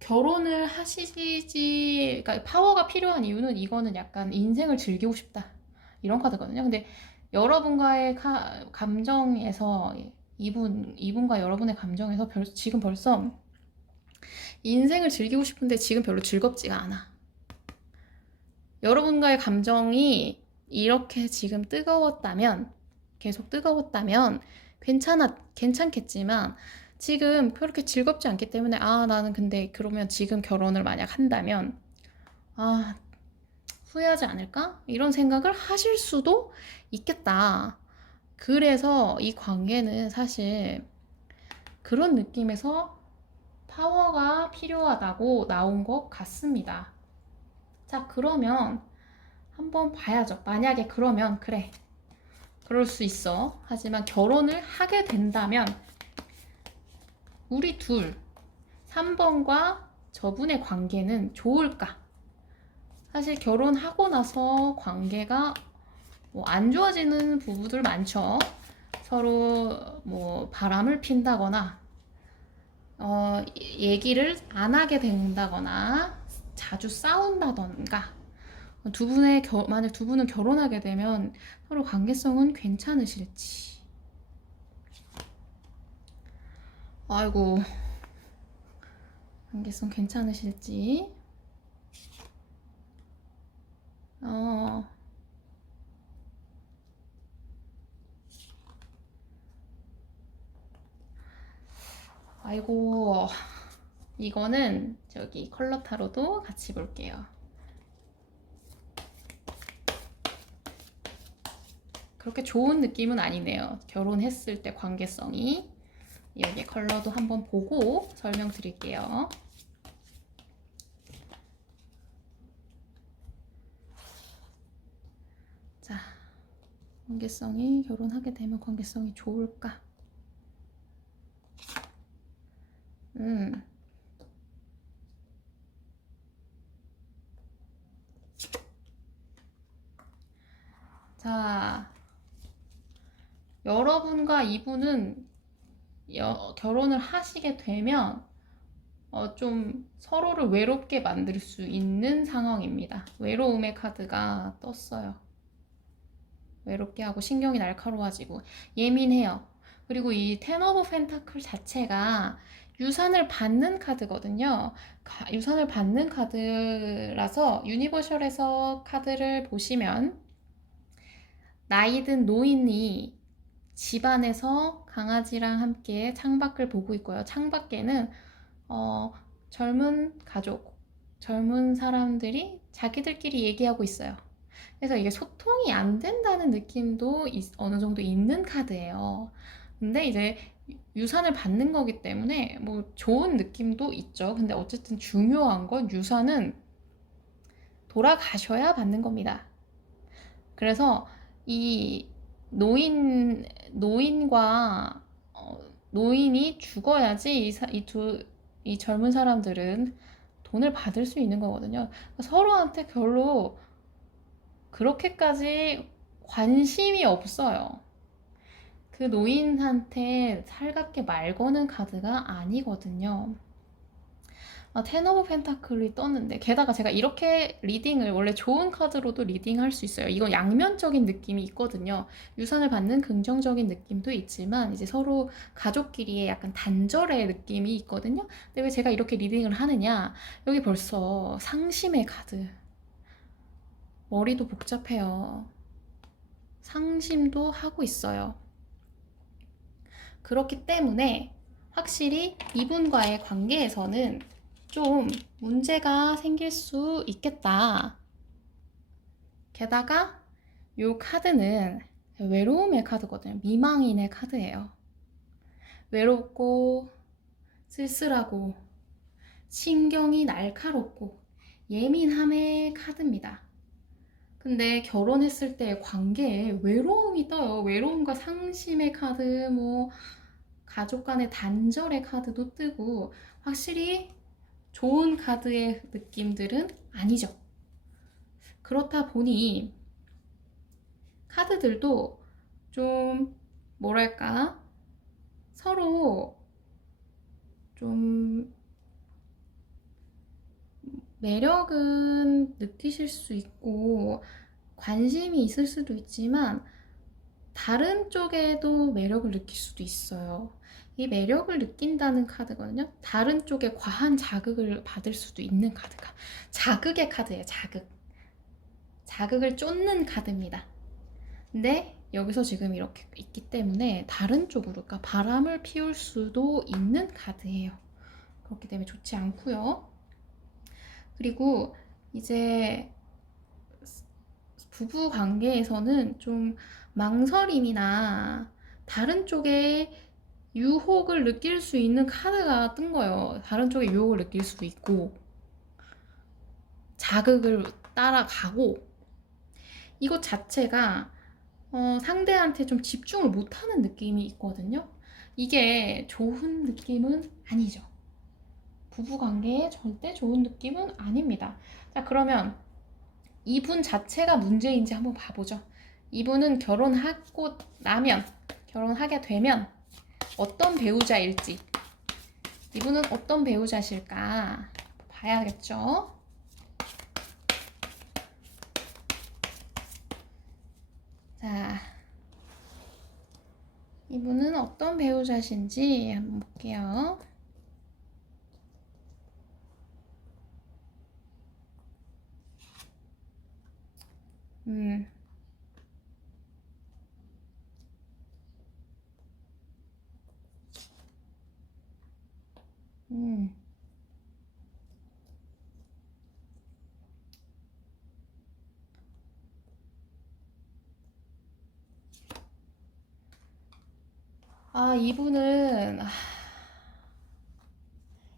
결혼을 하시지, 그러니까 파워가 필요한 이유는 이거는 약간 인생을 즐기고 싶다. 이런 카드거든요. 근데 여러분과의 감정에서 이분과 여러분의 감정에서 지금 벌써 인생을 즐기고 싶은데 지금 별로 즐겁지가 않아. 여러분과의 감정이 이렇게 지금 계속 뜨거웠다면 괜찮겠지만 지금 그렇게 즐겁지 않기 때문에 나는 근데 그러면 지금 결혼을 만약 한다면 후회하지 않을까? 이런 생각을 하실 수도 있겠다. 그래서 이 관계는 사실 그런 느낌에서 파워가 필요하다고 나온 것 같습니다. 자, 그러면 한번 봐야죠. 만약에 그러면 그래, 그럴 수 있어. 하지만 결혼을 하게 된다면 우리 둘 3번과 저분의 관계는 좋을까? 사실 결혼하고 나서 관계가 뭐 안 좋아지는 부부들 많죠. 서로 뭐 바람을 핀다거나 얘기를 안 하게 된다거나 자주 싸운다던가 만약 두 분은 결혼하게 되면 서로 관계성은 괜찮으실지. 아이고, 관계성 괜찮으실지. 어, 아이고, 이거는 저기 컬러 타로도 같이 볼게요. 그렇게 좋은 느낌은 아니네요. 결혼했을 때 관계성이. 여기 컬러도 한번 보고 설명드릴게요. 자, 관계성이 결혼하게 되면 관계성이 좋을까? 자, 여러분과 이분은 결혼을 하시게 되면 좀 서로를 외롭게 만들 수 있는 상황입니다. 외로움의 카드가 떴어요. 외롭게 하고 신경이 날카로워지고 예민해요. 그리고 이 텐 오브 펜타클 자체가 유산을 받는 카드거든요. 유산을 받는 카드라서 유니버셜에서 카드를 보시면 나이든 노인이 집안에서 강아지랑 함께 창밖을 보고 있고요. 창밖에는 젊은 가족, 젊은 사람들이 자기들끼리 얘기하고 있어요. 그래서 이게 소통이 안 된다는 느낌도 어느 정도 있는 카드예요. 근데 이제 유산을 받는 거기 때문에 뭐 좋은 느낌도 있죠. 근데 어쨌든 중요한 건 유산은 돌아가셔야 받는 겁니다. 그래서 이 노인과 노인이 죽어야지 이 젊은 사람들은 돈을 받을 수 있는 거거든요. 서로한테 별로 그렇게까지 관심이 없어요. 그 노인한테 살갑게 말 거는 카드가 아니거든요. 텐 오브 펜타클이 떴는데 게다가 제가 이렇게 리딩을 원래 좋은 카드로도 리딩할 수 있어요. 이건 양면적인 느낌이 있거든요. 유산을 받는 긍정적인 느낌도 있지만 이제 서로 가족끼리의 약간 단절의 느낌이 있거든요. 근데 왜 제가 이렇게 리딩을 하느냐? 여기 벌써 상심의 카드. 머리도 복잡해요. 상심도 하고 있어요. 그렇기 때문에 확실히 이분과의 관계에서는 좀 문제가 생길 수 있겠다. 게다가 이 카드는 외로움의 카드거든요. 미망인의 카드예요. 외롭고 쓸쓸하고 신경이 날카롭고 예민함의 카드입니다. 근데 결혼했을 때 관계에 외로움이 떠요. 외로움과 상심의 카드, 뭐 가족 간의 단절의 카드도 뜨고 확실히 좋은 카드의 느낌들은 아니죠. 그렇다 보니 카드들도 좀 뭐랄까 서로 좀 매력은 느끼실 수 있고 관심이 있을 수도 있지만 다른 쪽에도 매력을 느낄 수도 있어요. 이 매력을 느낀다는 카드거든요. 다른 쪽에 과한 자극을 받을 수도 있는 카드가 자극의 카드예요. 자극을 쫓는 카드입니다. 근데 여기서 지금 이렇게 있기 때문에 다른 쪽으로 그러니까 바람을 피울 수도 있는 카드예요. 그렇기 때문에 좋지 않고요. 그리고 이제 부부 관계에서는 좀 망설임이나 다른 쪽에 유혹을 느낄 수 있는 카드가 뜬 거예요. 다른 쪽에 유혹을 느낄 수도 있고, 자극을 따라가고, 이것 자체가 상대한테 좀 집중을 못하는 느낌이 있거든요. 이게 좋은 느낌은 아니죠. 부부관계에 절대 좋은 느낌은 아닙니다. 자, 그러면 이분 자체가 문제인지 한번 봐보죠. 이분은 결혼하고 나면, 결혼하게 되면 어떤 배우자일지, 이분은 어떤 배우자실까 봐야겠죠. 자, 이분은 어떤 배우자신지 한번 볼게요. 음, 음. 아,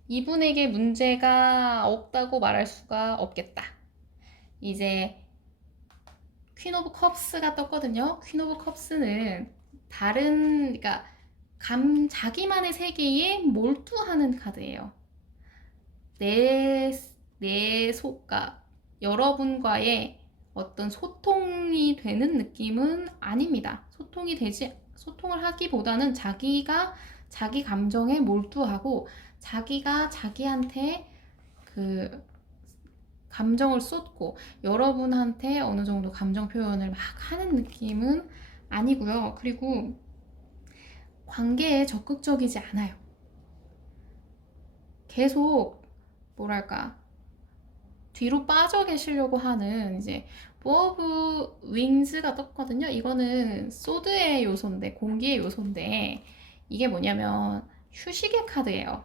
이분에게 문제가 없다고 말할 수가 없겠다. 이제 퀸 오브 컵스가 떴거든요. 퀸 오브 컵스는 그러니까 자기만의 세계에 몰두하는 카드예요. 내, 내 속과 여러분과의 어떤 소통이 되는 느낌은 아닙니다. 소통을 하기보다는 자기가 자기 감정에 몰두하고 자기가 자기한테 그 감정을 쏟고 여러분한테 어느 정도 감정 표현을 막 하는 느낌은 아니고요. 그리고 관계에 적극적이지 않아요. 계속 뭐랄까 뒤로 빠져 계시려고 하는 이제 오브 윙즈가 떴거든요. 이거는 소드의 요소인데 공기의 요소인데 이게 뭐냐면 휴식의 카드예요.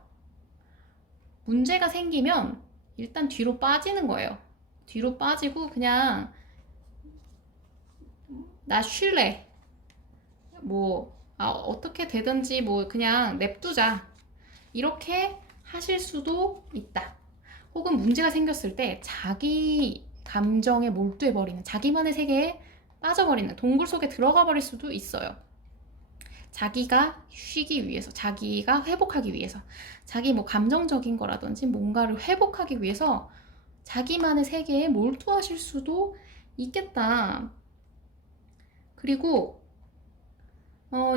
문제가 생기면 일단 뒤로 빠지는 거예요. 뒤로 빠지고 그냥 나 쉴래. 어떻게 되든지 그냥 냅두자. 이렇게 하실 수도 있다. 혹은 문제가 생겼을 때 자기 감정에 몰두해버리는, 자기만의 세계에 빠져버리는, 동굴 속에 들어가 버릴 수도 있어요. 자기가 쉬기 위해서, 자기가 회복하기 위해서, 자기 감정적인 거라든지 뭔가를 회복하기 위해서 자기만의 세계에 몰두하실 수도 있겠다. 그리고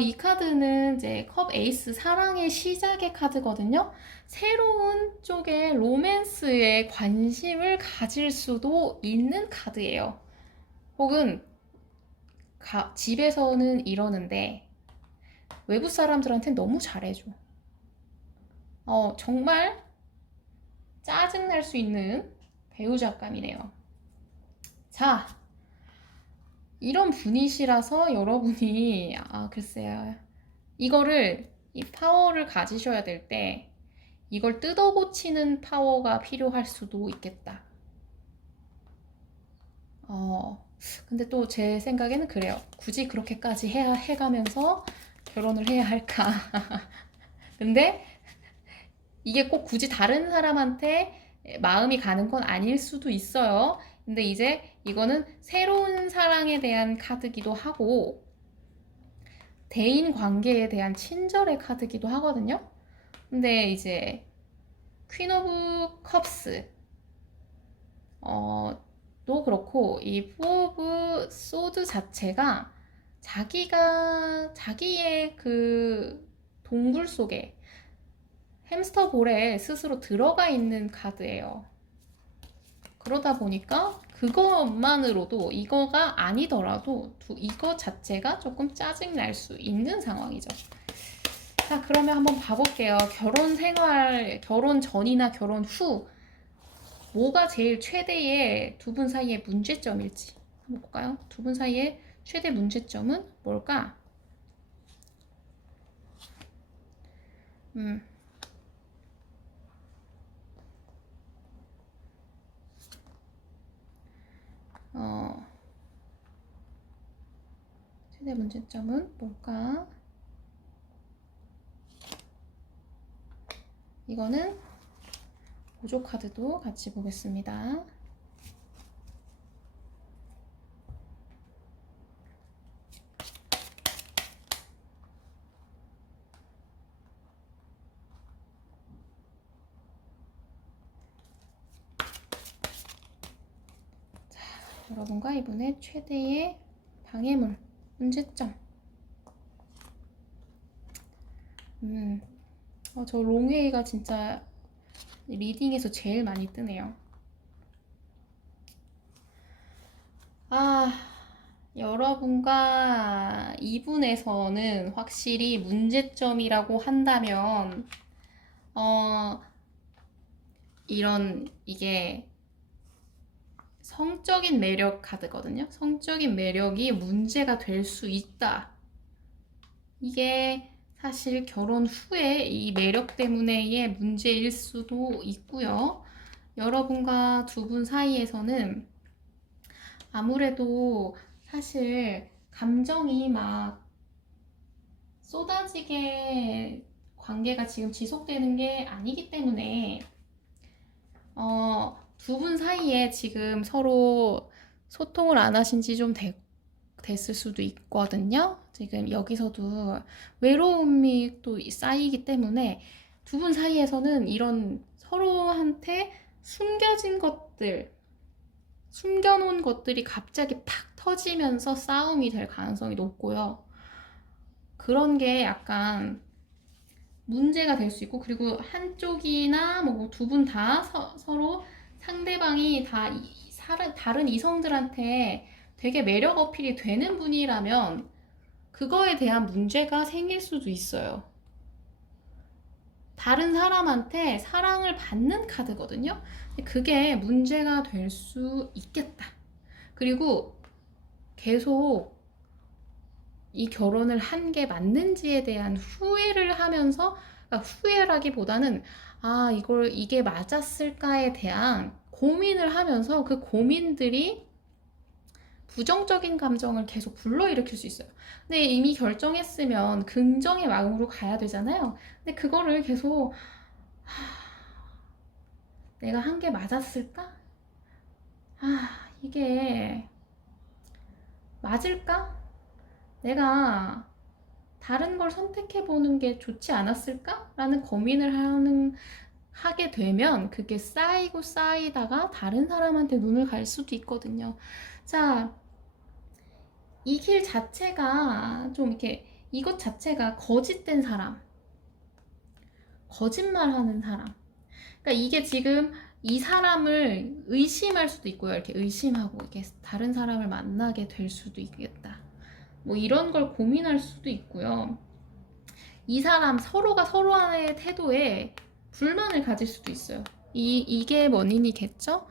이 카드는 이제 컵 에이스 사랑의 시작의 카드거든요. 새로운 쪽에 로맨스에 관심을 가질 수도 있는 카드예요. 혹은 집에서는 이러는데 외부 사람들한테 너무 잘해줘. 정말 짜증날 수 있는 배우자감이네요. 자, 이런 분이시라서 여러분이 글쎄요. 이 파워를 가지셔야 될 때 이걸 뜯어고치는 파워가 필요할 수도 있겠다. 근데 또 제 생각에는 그래요. 굳이 그렇게까지 해가면서 결혼을 해야 할까? 근데 이게 꼭 굳이 다른 사람한테 마음이 가는 건 아닐 수도 있어요. 근데 이제 이거는 새로운 사랑에 대한 카드기도 하고 대인 관계에 대한 친절의 카드기도 하거든요. 근데 이제 퀸 오브 컵스 도 그렇고 이 포 오브 소드 자체가 자기의 그 동굴 속에 햄스터 볼에 스스로 들어가 있는 카드예요. 그러다 보니까 그것만으로도 이거가 아니더라도 이거 자체가 조금 짜증 날 수 있는 상황이죠. 자, 그러면 한번 봐볼게요. 결혼 전이나 결혼 후 뭐가 제일 최대의 두 분 사이의 문제점일지 한번 볼까요? 두 분 사이의 최대 문제점은 뭘까? 음, 어, 최대 문제점은 뭘까? 이거는 보조 카드도 같이 보겠습니다. 여러분과 이번에 최대의 방해물, 문제점. 저 롱웨이가 진짜 리딩에서 제일 많이 뜨네요. 여러분과 이분에서는 확실히 문제점이라고 한다면, 이게 성적인 매력 카드거든요. 성적인 매력이 문제가 될 수 있다. 이게 사실 결혼 후에 이 매력 때문에의 문제일 수도 있고요. 여러분과 두 분 사이에서는 아무래도 사실 감정이 막 쏟아지게 관계가 지금 지속되는 게 아니기 때문에 두 분 사이에 지금 서로 소통을 안 하신 지 좀 됐을 수도 있거든요. 지금 여기서도 외로움이 또 쌓이기 때문에 두 분 사이에서는 이런 서로한테 숨겨놓은 것들이 갑자기 팍 터지면서 싸움이 될 가능성이 높고요. 그런 게 약간 문제가 될 수 있고, 그리고 한쪽이나 뭐 두 분 다 서로 상대방이 다 다른 이성들한테 되게 매력 어필이 되는 분이라면 그거에 대한 문제가 생길 수도 있어요. 다른 사람한테 사랑을 받는 카드거든요. 그게 문제가 될 수 있겠다. 그리고 계속 이 결혼을 한 게 맞는지에 대한 후회를 하면서, 그러니까 후회라기보다는 이게 맞았을까에 대한 고민을 하면서 그 고민들이 부정적인 감정을 계속 불러일으킬 수 있어요. 근데 이미 결정했으면 긍정의 마음으로 가야 되잖아요. 근데 그거를 계속 내가 한 게 맞았을까? 이게 맞을까? 내가 다른 걸 선택해보는 게 좋지 않았을까? 라는 고민을 하게 되면 그게 쌓이고 쌓이다가 다른 사람한테 눈을 갈 수도 있거든요. 자, 이 길 자체가 좀 이렇게, 이것 자체가 거짓된 사람, 거짓말하는 사람. 그러니까 이게 지금 이 사람을 의심할 수도 있고요. 이렇게 의심하고 이렇게 다른 사람을 만나게 될 수도 있겠다. 뭐 이런 걸 고민할 수도 있고요. 이 사람 서로가 서로의 태도에 불만을 가질 수도 있어요. 이게 원인이겠죠?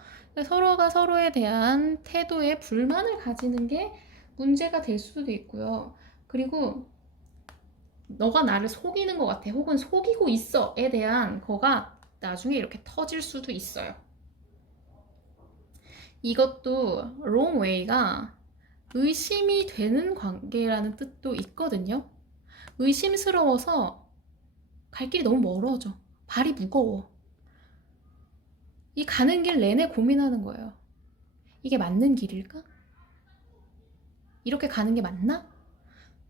서로가 서로에 대한 태도에 불만을 가지는 게 문제가 될 수도 있고요. 그리고 너가 나를 속이는 것 같아, 혹은 속이고 있어에 대한 거가 나중에 이렇게 터질 수도 있어요. 이것도 롱웨이가 의심이 되는 관계라는 뜻도 있거든요. 의심스러워서 갈 길이 너무 멀어져. 발이 무거워. 이 가는 길 내내 고민하는 거예요. 이게 맞는 길일까? 이렇게 가는 게 맞나?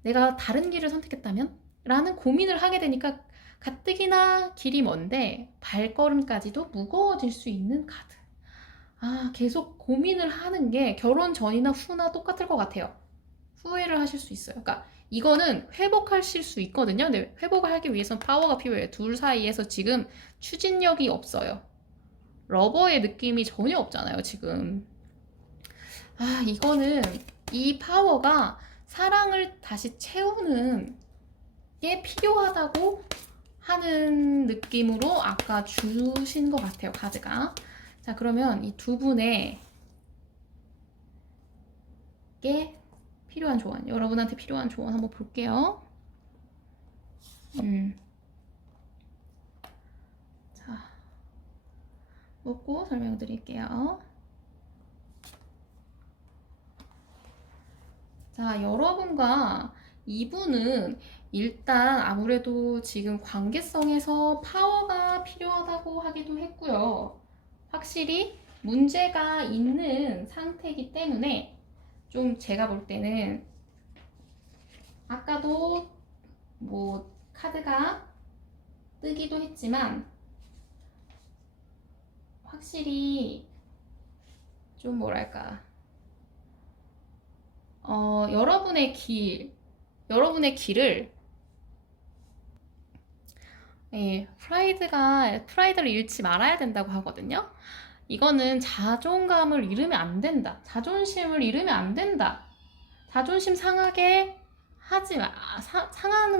내가 다른 길을 선택했다면? 라는 고민을 하게 되니까 가뜩이나 길이 먼데 발걸음까지도 무거워질 수 있는 카드. 계속 고민을 하는 게 결혼 전이나 후나 똑같을 것 같아요. 후회를 하실 수 있어요. 그러니까 이거는 회복하실 수 있거든요. 근데 회복을 하기 위해서는 파워가 필요해요. 둘 사이에서 지금 추진력이 없어요. 러버의 느낌이 전혀 없잖아요, 지금. 이거는 이 파워가 사랑을 다시 채우는 게 필요하다고 하는 느낌으로 아까 주신 것 같아요, 카드가. 자, 그러면 이 두 분에게 필요한 조언, 여러분한테 필요한 조언 한번 볼게요. 자, 먹고 설명드릴게요. 자, 여러분과 이분은 일단 아무래도 지금 관계성에서 파워가 필요하다고 하기도 했고요. 확실히 문제가 있는 상태이기 때문에 좀 제가 볼 때는 아까도 뭐 카드가 뜨기도 했지만 확실히 좀 뭐랄까 여러분의 길을 프라이드를 잃지 말아야 된다고 하거든요. 이거는 자존감을 잃으면 안 된다. 자존심을 잃으면 안 된다. 자존심 상하는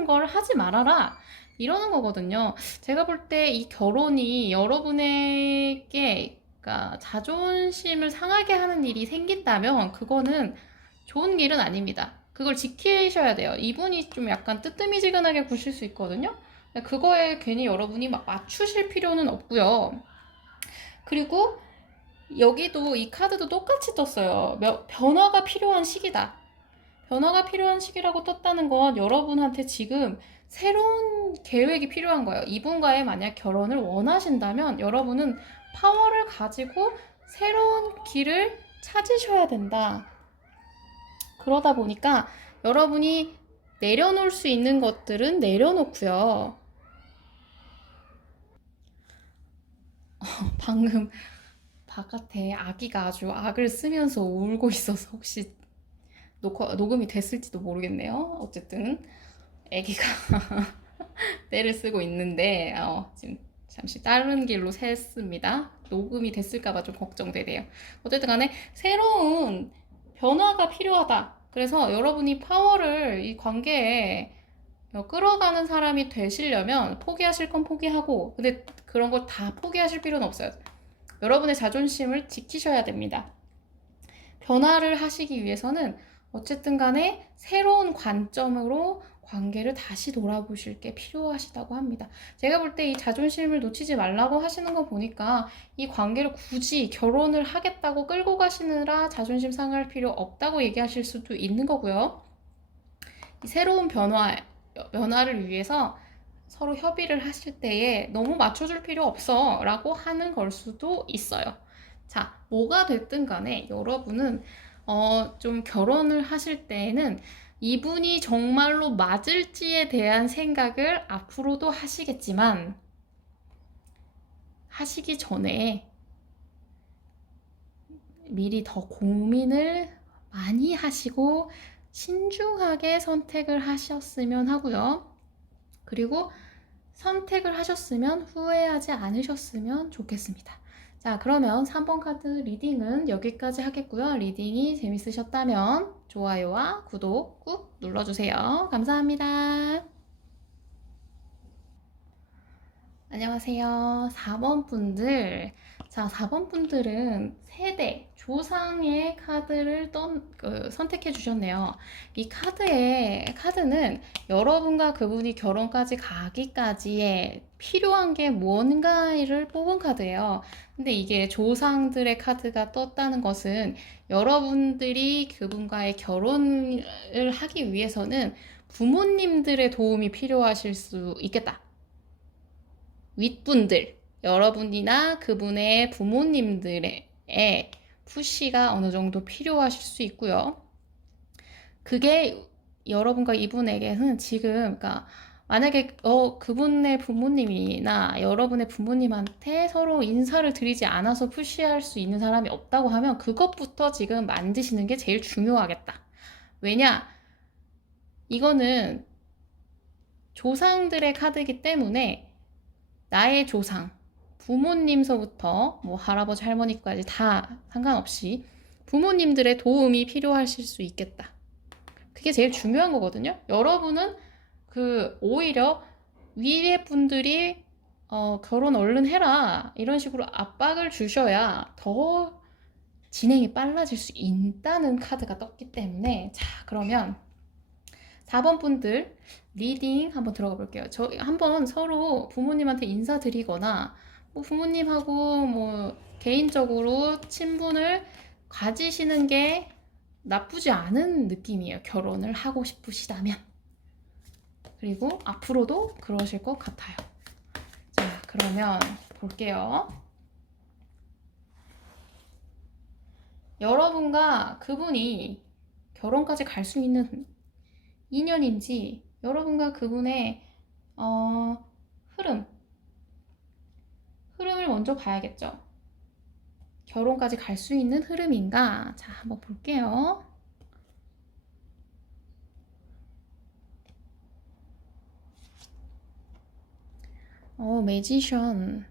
걸 하지 말아라. 이러는 거거든요. 제가 볼 때 이 결혼이 여러분에게 그러니까 자존심을 상하게 하는 일이 생긴다면 그거는 좋은 일은 아닙니다. 그걸 지키셔야 돼요. 이분이 좀 약간 뜨뜨미지근하게 구실 수 있거든요. 그거에 괜히 여러분이 막 맞추실 필요는 없고요. 그리고 여기도 이 카드도 똑같이 떴어요. 변화가 필요한 시기다. 변화가 필요한 시기라고 떴다는 건 여러분한테 지금 새로운 계획이 필요한 거예요. 이분과의 만약 결혼을 원하신다면 여러분은 파워를 가지고 새로운 길을 찾으셔야 된다. 그러다 보니까 여러분이 내려놓을 수 있는 것들은 내려놓고요. 방금 바깥에 아기가 아주 악을 쓰면서 울고 있어서 혹시 녹음이 됐을지도 모르겠네요. 어쨌든 아기가 떼를 쓰고 있는데 지금 잠시 다른 길로 샜습니다. 녹음이 됐을까봐 좀 걱정되네요. 어쨌든 간에 새로운 변화가 필요하다. 그래서 여러분이 파워를 이 관계에 끌어가는 사람이 되시려면 포기하실 건 포기하고 근데 그런 걸 다 포기하실 필요는 없어요. 여러분의 자존심을 지키셔야 됩니다. 변화를 하시기 위해서는 어쨌든 간에 새로운 관점으로 관계를 다시 돌아보실 게 필요하시다고 합니다. 제가 볼 때 이 자존심을 놓치지 말라고 하시는 거 보니까 이 관계를 굳이 결혼을 하겠다고 끌고 가시느라 자존심 상할 필요 없다고 얘기하실 수도 있는 거고요. 이 새로운 변화를 위해서 서로 협의를 하실 때에 너무 맞춰줄 필요 없어 라고 하는 걸 수도 있어요. 자, 뭐가 됐든 간에 여러분은 좀 결혼을 하실 때에는 이분이 정말로 맞을지에 대한 생각을 앞으로도 하시겠지만 하시기 전에 미리 더 고민을 많이 하시고 신중하게 선택을 하셨으면 하고요. 그리고 선택을 하셨으면 후회하지 않으셨으면 좋겠습니다. 자, 그러면 3번 카드 리딩은 여기까지 하겠고요. 리딩이 재밌으셨다면 좋아요와 구독 꾹 눌러주세요. 감사합니다. 안녕하세요. 4번 분들. 자, 4번 분들은 세대, 조상의 카드를 선택해 주셨네요. 이 카드는 여러분과 그분이 결혼까지 가기까지에 필요한 게 뭔가를 뽑은 카드예요. 근데 이게 조상들의 카드가 떴다는 것은 여러분들이 그분과의 결혼을 하기 위해서는 부모님들의 도움이 필요하실 수 있겠다. 윗분들, 여러분이나 그분의 부모님들의 푸시가 어느 정도 필요하실 수 있고요. 그게 여러분과 이분에게는 지금, 그러니까 만약에 그분의 부모님이나 여러분의 부모님한테 서로 인사를 드리지 않아서 푸시할 수 있는 사람이 없다고 하면 그것부터 지금 만드시는 게 제일 중요하겠다. 왜냐? 이거는 조상들의 카드이기 때문에 나의 조상, 부모님서부터 뭐 할아버지 할머니까지 다 상관없이 부모님들의 도움이 필요하실 수 있겠다. 그게 제일 중요한 거거든요. 여러분은 오히려 위에 분들이 결혼 얼른 해라 이런 식으로 압박을 주셔야 더 진행이 빨라질 수 있다는 카드가 떴기 때문에 자, 그러면 4번 분들 리딩 한번 들어가 볼게요. 저 한번 서로 부모님한테 인사드리거나 뭐 부모님하고 뭐 개인적으로 친분을 가지시는 게 나쁘지 않은 느낌이에요. 결혼을 하고 싶으시다면. 그리고 앞으로도 그러실 것 같아요. 자, 그러면 볼게요. 여러분과 그분이 결혼까지 갈 수 있는 인연인지, 여러분과 그분의 흐름을 먼저 봐야겠죠. 결혼까지 갈 수 있는 흐름인가? 자, 한번 볼게요. 매지션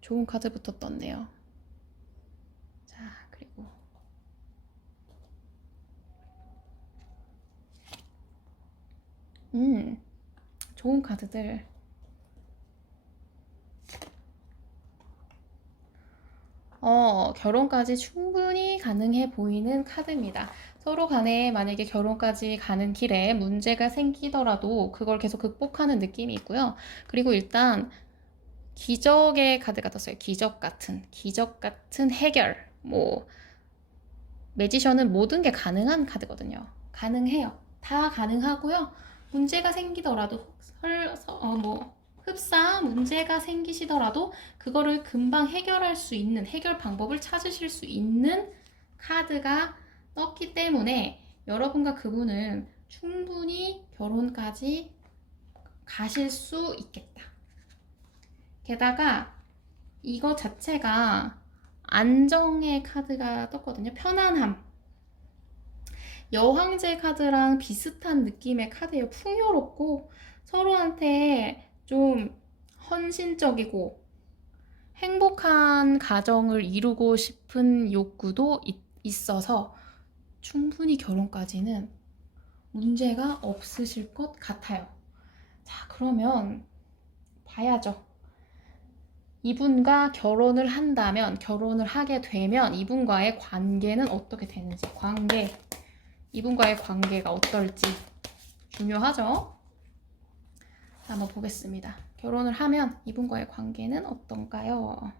좋은 카드부터 떴네요. 자, 그리고 좋은 카드들. 결혼까지 충분히 가능해 보이는 카드입니다. 서로 간에 만약에 결혼까지 가는 길에 문제가 생기더라도 그걸 계속 극복하는 느낌이 있고요. 그리고 일단 기적의 카드가 떴어요. 기적 같은 해결. 매지션은 모든 게 가능한 카드거든요. 가능해요. 다 가능하고요. 문제가 생기더라도 흡사 문제가 생기시더라도 그거를 금방 해결할 수 있는 해결 방법을 찾으실 수 있는 카드가 떴기 때문에 여러분과 그분은 충분히 결혼까지 가실 수 있겠다. 게다가 이거 자체가 안정의 카드가 떴거든요. 편안함. 여황제 카드랑 비슷한 느낌의 카드예요. 풍요롭고 서로한테 좀 헌신적이고 행복한 가정을 이루고 싶은 욕구도 있어서 충분히 결혼까지는 문제가 없으실 것 같아요. 자, 그러면 봐야죠. 이분과 결혼을 한다면, 결혼을 하게 되면 이분과의 관계는 어떻게 되는지, 이분과의 관계가 어떨지 중요하죠? 자, 한번 보겠습니다. 결혼을 하면 이분과의 관계는 어떤가요?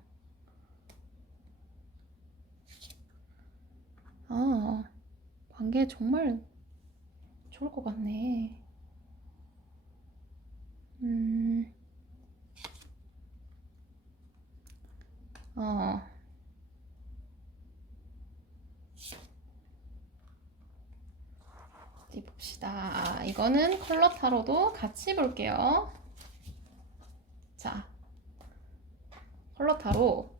관계 정말 좋을 것 같네. 어디 봅시다. 이거는 컬러 타로도 같이 볼게요. 자, 컬러 타로.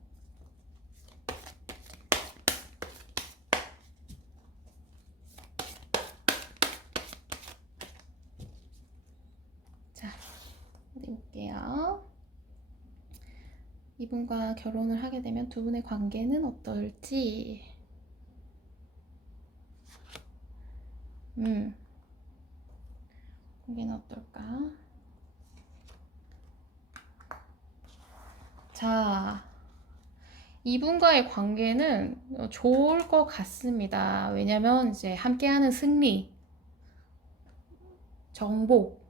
자, 어디 볼게요. 이분과 결혼을 하게 되면 두 분의 관계는 어떨지. 관계는 어떨까? 자, 이분과의 관계는 좋을 것 같습니다. 왜냐면 이제 함께하는 승리, 정복,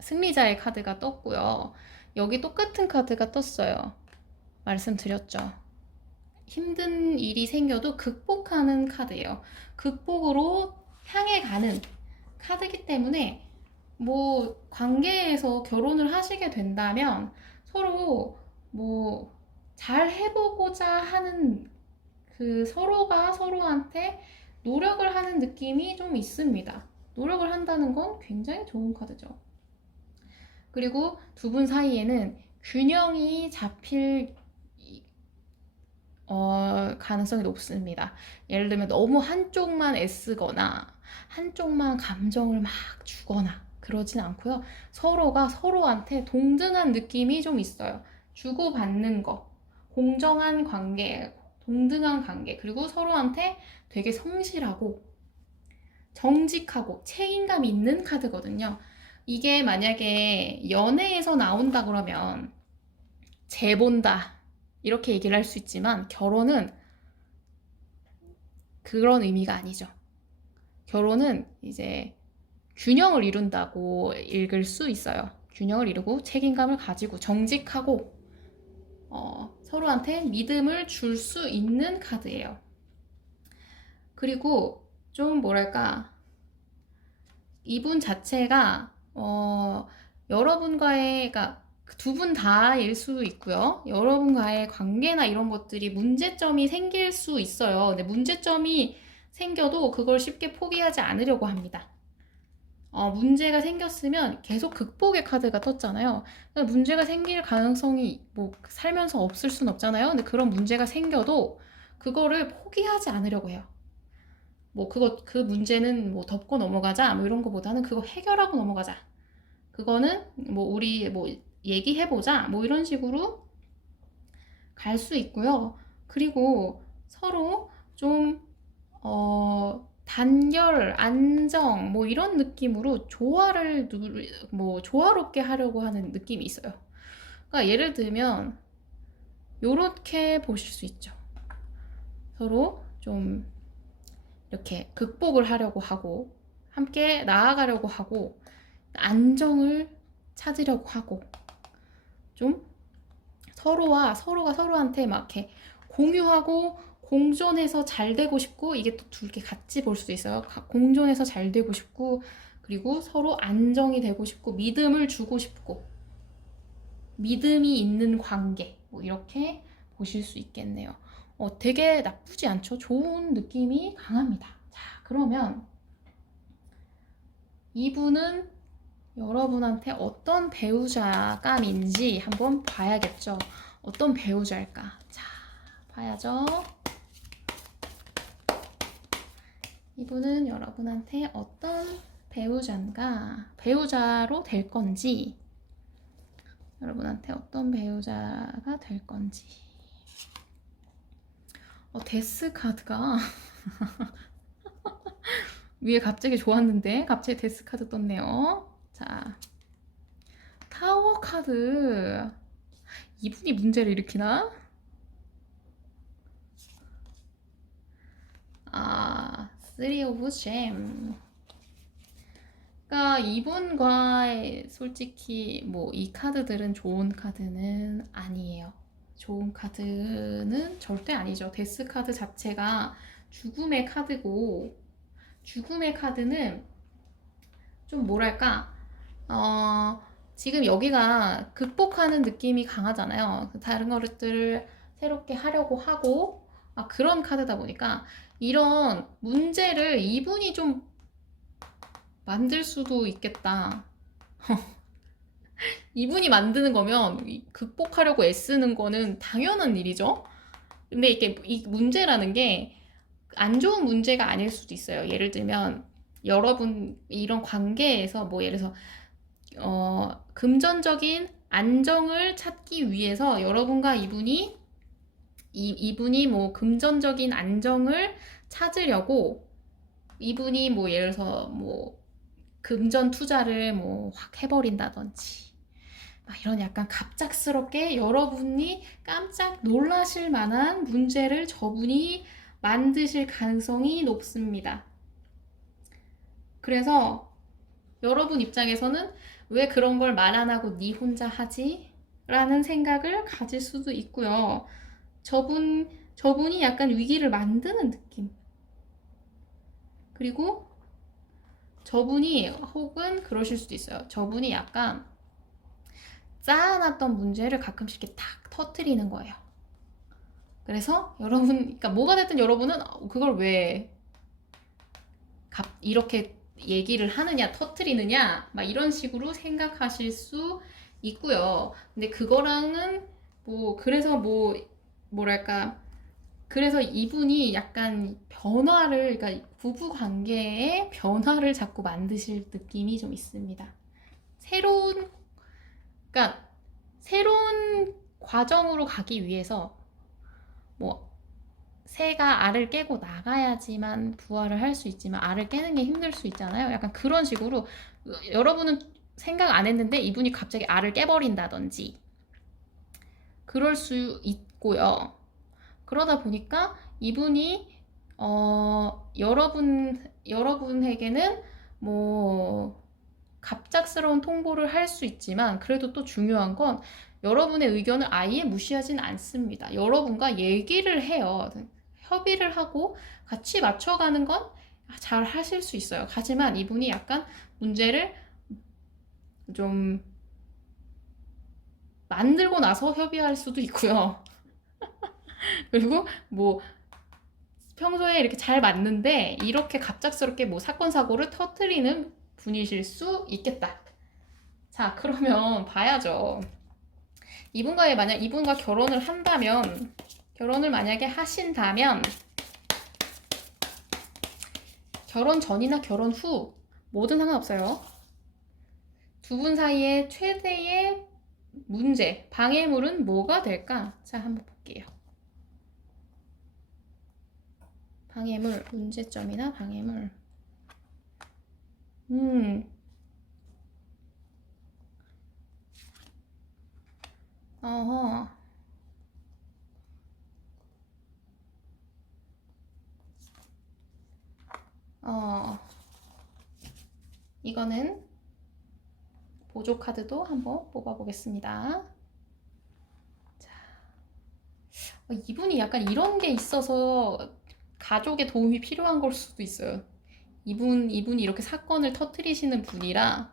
승리자의 카드가 떴고요. 여기 똑같은 카드가 떴어요. 말씀드렸죠. 힘든 일이 생겨도 극복하는 카드예요. 극복으로 향해 가는 카드이기 때문에 관계에서 결혼을 하시게 된다면 서로 잘 해보고자 하는 서로가 서로한테 노력을 하는 느낌이 좀 있습니다. 노력을 한다는 건 굉장히 좋은 카드죠. 그리고 두 분 사이에는 균형이 잡힐 가능성이 높습니다. 예를 들면 너무 한쪽만 애쓰거나 한쪽만 감정을 막 주거나 그러진 않고요. 서로가 서로한테 동등한 느낌이 좀 있어요. 주고받는 거, 공정한 관계, 동등한 관계, 그리고 서로한테 되게 성실하고 정직하고 책임감 있는 카드거든요. 이게 만약에 연애에서 나온다 그러면 재본다 이렇게 얘기를 할 수 있지만 결혼은 그런 의미가 아니죠. 결혼은 이제 균형을 이룬다고 읽을 수 있어요. 균형을 이루고 책임감을 가지고 정직하고 서로한테 믿음을 줄 수 있는 카드예요. 그리고 좀 뭐랄까, 이분 자체가 여러분과의, 그러니까 두 분 다일 수 있고요. 여러분과의 관계나 이런 것들이 문제점이 생길 수 있어요. 근데 문제점이 생겨도 그걸 쉽게 포기하지 않으려고 합니다. 문제가 생겼으면 계속 극복의 카드가 떴잖아요. 그러니까 문제가 생길 가능성이 뭐 살면서 없을 순 없잖아요. 근데 그런 문제가 생겨도 그거를 포기하지 않으려고 해요. 뭐 그 문제는 뭐 덮고 넘어가자 뭐 이런 거보다는 그거 해결하고 넘어가자. 그거는 뭐 우리 뭐 얘기해보자 뭐 이런 식으로 갈 수 있고요. 그리고 서로 좀 단결, 안정 뭐 이런 느낌으로 뭐 조화롭게 하려고 하는 느낌이 있어요. 그러니까 예를 들면 요렇게 보실 수 있죠. 서로 좀 이렇게 극복을 하려고 하고 함께 나아가려고 하고 안정을 찾으려고 하고 좀 서로가 서로한테 막 이렇게 공유하고 공존해서 잘 되고 싶고, 이게 또 두 개 같이 볼 수 있어요. 공존해서 잘 되고 싶고, 그리고 서로 안정이 되고 싶고, 믿음을 주고 싶고, 믿음이 있는 관계, 뭐 이렇게 보실 수 있겠네요. 되게 나쁘지 않죠? 좋은 느낌이 강합니다. 자, 그러면 이분은 여러분한테 어떤 배우자감인지 한번 봐야겠죠. 어떤 배우자일까? 자, 봐야죠. 이분은 여러분한테 어떤 배우자로 될 건지, 여러분한테 어떤 배우자가 될 건지. 데스 카드가 위에 갑자기 좋았는데 갑자기 데스 카드 떴네요. 자, 타워 카드. 이분이 문제를 일으키나? Three of Gem. 그러니까 이분과의 솔직히 뭐 이 카드들은 좋은 카드는 아니에요. 좋은 카드는 절대 아니죠. 데스 카드 자체가 죽음의 카드고, 죽음의 카드는 좀 뭐랄까, 지금 여기가 극복하는 느낌이 강하잖아요. 다른 것들을 새롭게 하려고 하고, 그런 카드다 보니까 이런 문제를 이분이 좀 만들 수도 있겠다. 이분이 만드는 거면 극복하려고 애쓰는 거는 당연한 일이죠. 근데 이게 이 문제라는 게 안 좋은 문제가 아닐 수도 있어요. 예를 들면 여러분 이런 관계에서 뭐 예를 들어서 금전적인 안정을 찾기 위해서 여러분과 이분이 뭐 금전적인 안정을 찾으려고 이분이 뭐 예를 들어서 뭐 금전 투자를 뭐 확 해버린다든지 막 이런 약간 갑작스럽게 여러분이 깜짝 놀라실 만한 문제를 저분이 만드실 가능성이 높습니다. 그래서 여러분 입장에서는 왜 그런 걸 말 안 하고 니 혼자 하지? 라는 생각을 가질 수도 있고요. 저분이 약간 위기를 만드는 느낌. 그리고 저분이 혹은 그러실 수도 있어요. 저분이 약간 쌓아놨던 문제를 가끔씩 이렇게 탁 터뜨리는 거예요. 그래서 여러분, 그러니까 뭐가 됐든 여러분은 그걸 왜 이렇게 얘기를 하느냐, 터뜨리느냐, 막 이런 식으로 생각하실 수 있고요. 근데 그거랑은 그래서 뭐랄까, 그래서 이분이 약간 그러니까 부부 관계에 변화를 자꾸 만드실 느낌이 좀 있습니다. 그러니까 새로운 과정으로 가기 위해서 뭐 새가 알을 깨고 나가야지만 부화를 할 수 있지만 알을 깨는 게 힘들 수 있잖아요. 약간 그런 식으로 여러분은 생각 안 했는데 이분이 갑자기 알을 깨버린다든지 그럴 수 있고요. 그러다 보니까 이분이 여러분에게는 뭐 갑작스러운 통보를 할 수 있지만 그래도 또 중요한 건 여러분의 의견을 아예 무시하진 않습니다. 여러분과 얘기를 해요. 협의를 하고 같이 맞춰가는 건 잘 하실 수 있어요. 하지만 이분이 약간 문제를 좀 만들고 나서 협의할 수도 있고요. 그리고 뭐 평소에 이렇게 잘 맞는데 이렇게 갑작스럽게 뭐 사건 사고를 터뜨리는 분이실 수 있겠다. 자, 그러면 봐야죠. 이분과 결혼을 한다면, 결혼을 만약에 하신다면, 결혼 전이나 결혼 후, 뭐든 상관없어요. 두 분 사이에 최대의 문제, 방해물은 뭐가 될까? 자, 한번 볼게요. 방해물, 문제점이나 방해물. 어허. 어, 이거는 보조 카드도 한번 뽑아보겠습니다. 자, 이분이 약간 이런 게 있어서 가족의 도움이 필요한 걸 수도 있어요. 이분이 이렇게 사건을 터뜨리시는 분이라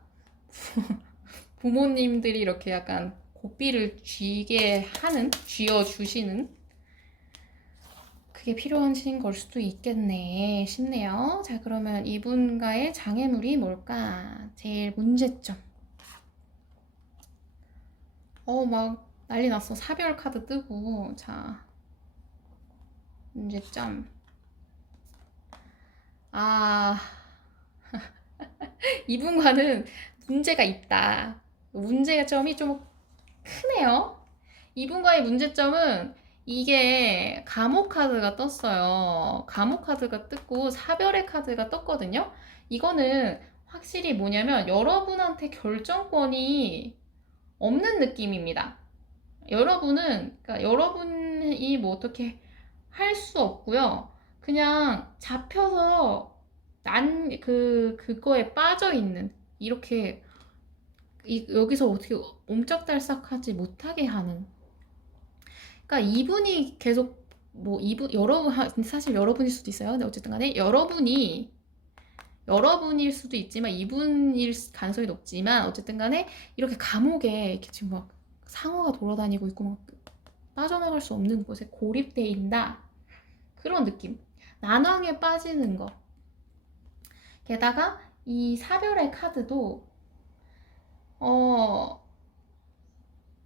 부모님들이 이렇게 약간 고삐를 쥐어주시는 그게 필요하신 걸 수도 있겠네 싶네요. 자, 그러면 이분과의 장애물이 뭘까? 제일 문제점. 막 난리 났어. 사별 카드 뜨고. 자, 문제점. 아, 이분과는 문제가 있다. 문제점이 좀 크네요. 이분과의 문제점은 이게 감옥 카드가 떴어요. 감옥 카드가 뜨고 사별의 카드가 떴거든요. 이거는 확실히 뭐냐면 여러분한테 결정권이 없는 느낌입니다. 그러니까 여러분이 뭐 어떻게 할 수 없고요. 그냥 잡혀서 그거에 빠져 있는, 이렇게, 여기서 어떻게 옴짝달싹하지 못하게 하는. 그러니까 이분이 계속, 사실 여러분일 수도 있어요. 근데 어쨌든 간에 여러분일 수도 있지만, 이분일 가능성이 높지만, 어쨌든 간에 이렇게 감옥에 이렇게 지금 막 상어가 돌아다니고 있고 막 빠져나갈 수 없는 곳에 고립돼 있다. 그런 느낌. 난황에 빠지는 거. 게다가 이 사별의 카드도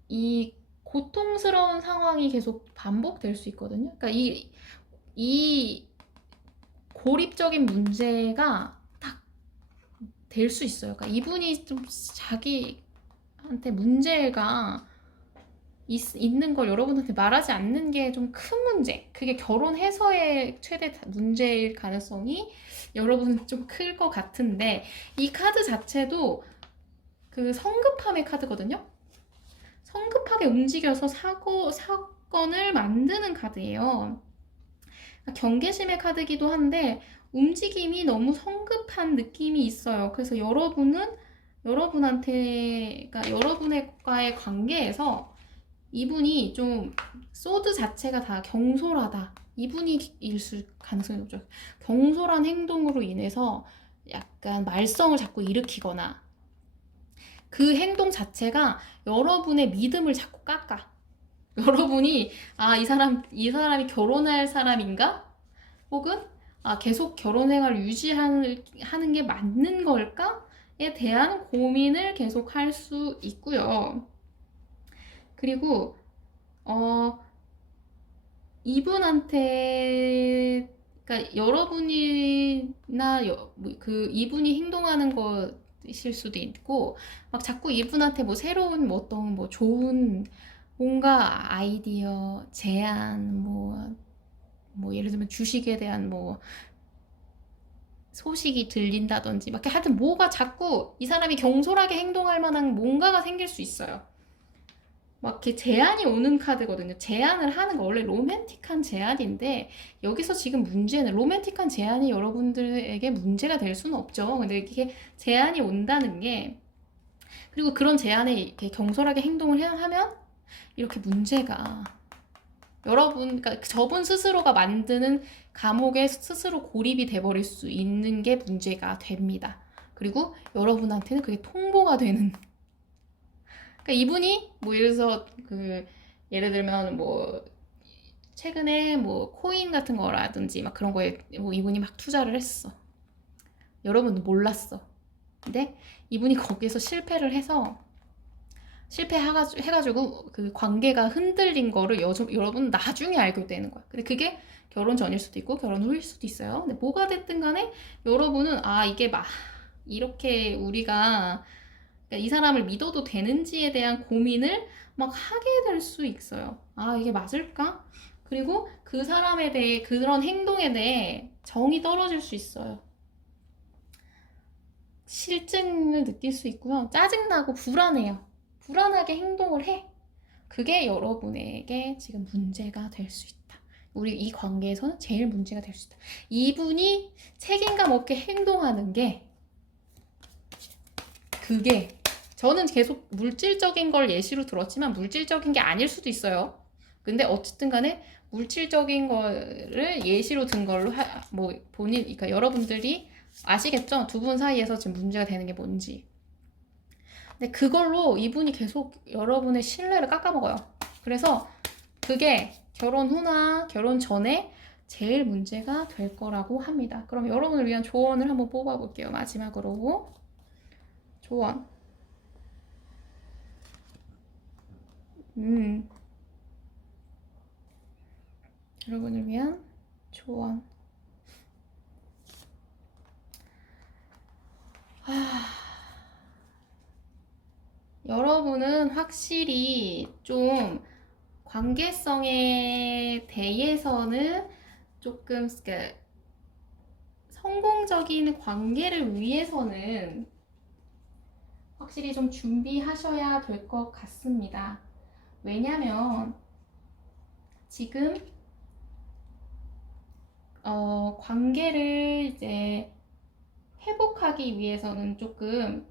이 고통스러운 상황이 계속 반복될 수 있거든요. 그러니까 이 고립적인 문제가 딱 될 수 있어요. 그러니까 이분이 좀 자기한테 문제가 있는 걸 여러분한테 말하지 않는 게 좀 큰 문제. 그게 결혼해서의 최대 문제일 가능성이 여러분은 좀 클 것 같은데, 이 카드 자체도 그 성급함의 카드거든요. 성급하게 움직여서 사건을 만드는 카드예요. 경계심의 카드기도 한데 움직임이 너무 성급한 느낌이 있어요. 그래서 그러니까 여러분과의 관계에서 이분이 좀 소드 자체가 다 경솔하다. 이분이 가능성이 높죠. 경솔한 행동으로 인해서 약간 말썽을 자꾸 일으키거나 그 행동 자체가 여러분의 믿음을 자꾸 깎아. 여러분이 이 사람이 결혼할 사람인가? 혹은 계속 결혼 생활을 유지하는 게 맞는 걸까?에 대한 고민을 계속 할 수 있고요. 그리고 이분한테, 그러니까 여러분이나 이분이 행동하는 것일 수도 있고, 막 자꾸 이분한테 뭐 새로운 어떤 좋은 뭔가 아이디어, 제안, 예를 들면 주식에 대한 소식이 들린다든지, 막 하여튼 뭐가 자꾸 이 사람이 경솔하게 행동할 만한 뭔가가 생길 수 있어요. 막 이렇게 제안이 오는 카드거든요. 제안을 하는 거 원래 로맨틱한 제안인데, 여기서 지금 문제는 로맨틱한 제안이 여러분들에게 문제가 될 수는 없죠. 근데 이게 제안이 온다는 게, 그리고 그런 제안에 이렇게 경솔하게 행동을 하면 이렇게 문제가 여러분, 그러니까 저분 스스로가 만드는 감옥에 스스로 고립이 돼버릴 수 있는 게 문제가 됩니다. 그리고 여러분한테는 그게 통보가 되는. 그러니까 이분이 뭐 예를 들어서 예를 들면 뭐 최근에 뭐 코인 같은 거라든지 막 그런 거에 뭐 이분이 막 투자를 했어. 여러분도 몰랐어. 근데 이분이 거기서 실패를 해서 실패해가지고 그 관계가 흔들린 거를 여러분 나중에 알게 되는 거야. 근데 그게 결혼 전일 수도 있고 결혼 후일 수도 있어요. 근데 뭐가 됐든 간에 여러분은 아 이게 막 이렇게 우리가 그러니까 이 사람을 믿어도 되는지에 대한 고민을 막 하게 될 수 있어요. 아 이게 맞을까? 그리고 그 사람에 대해 그런 행동에 대해 정이 떨어질 수 있어요. 실증을 느낄 수 있고요. 짜증나고 불안해요. 불안하게 행동을 해. 그게 여러분에게 지금 문제가 될 수 있다. 우리 이 관계에서는 제일 문제가 될 수 있다. 이분이 책임감 없게 행동하는 게 그게 저는 계속 물질적인 걸 예시로 들었지만 물질적인 게 아닐 수도 있어요. 근데 어쨌든 간에 물질적인 거를 예시로 든 걸로 뭐 그러니까 여러분들이 아시겠죠? 두 분 사이에서 지금 문제가 되는 게 뭔지. 근데 그걸로 이분이 계속 여러분의 신뢰를 깎아먹어요. 그래서 그게 결혼 후나 결혼 전에 제일 문제가 될 거라고 합니다. 그럼 여러분을 위한 조언을 한번 뽑아볼게요. 마지막으로 조언. 여러분을 위한 조언. 여러분은 확실히 좀 관계성에 대해서는 조금 성공적인 관계를 위해서는 확실히 좀 준비하셔야 될 것 같습니다. 왜냐면 지금 관계를 이제 회복하기 위해서는 조금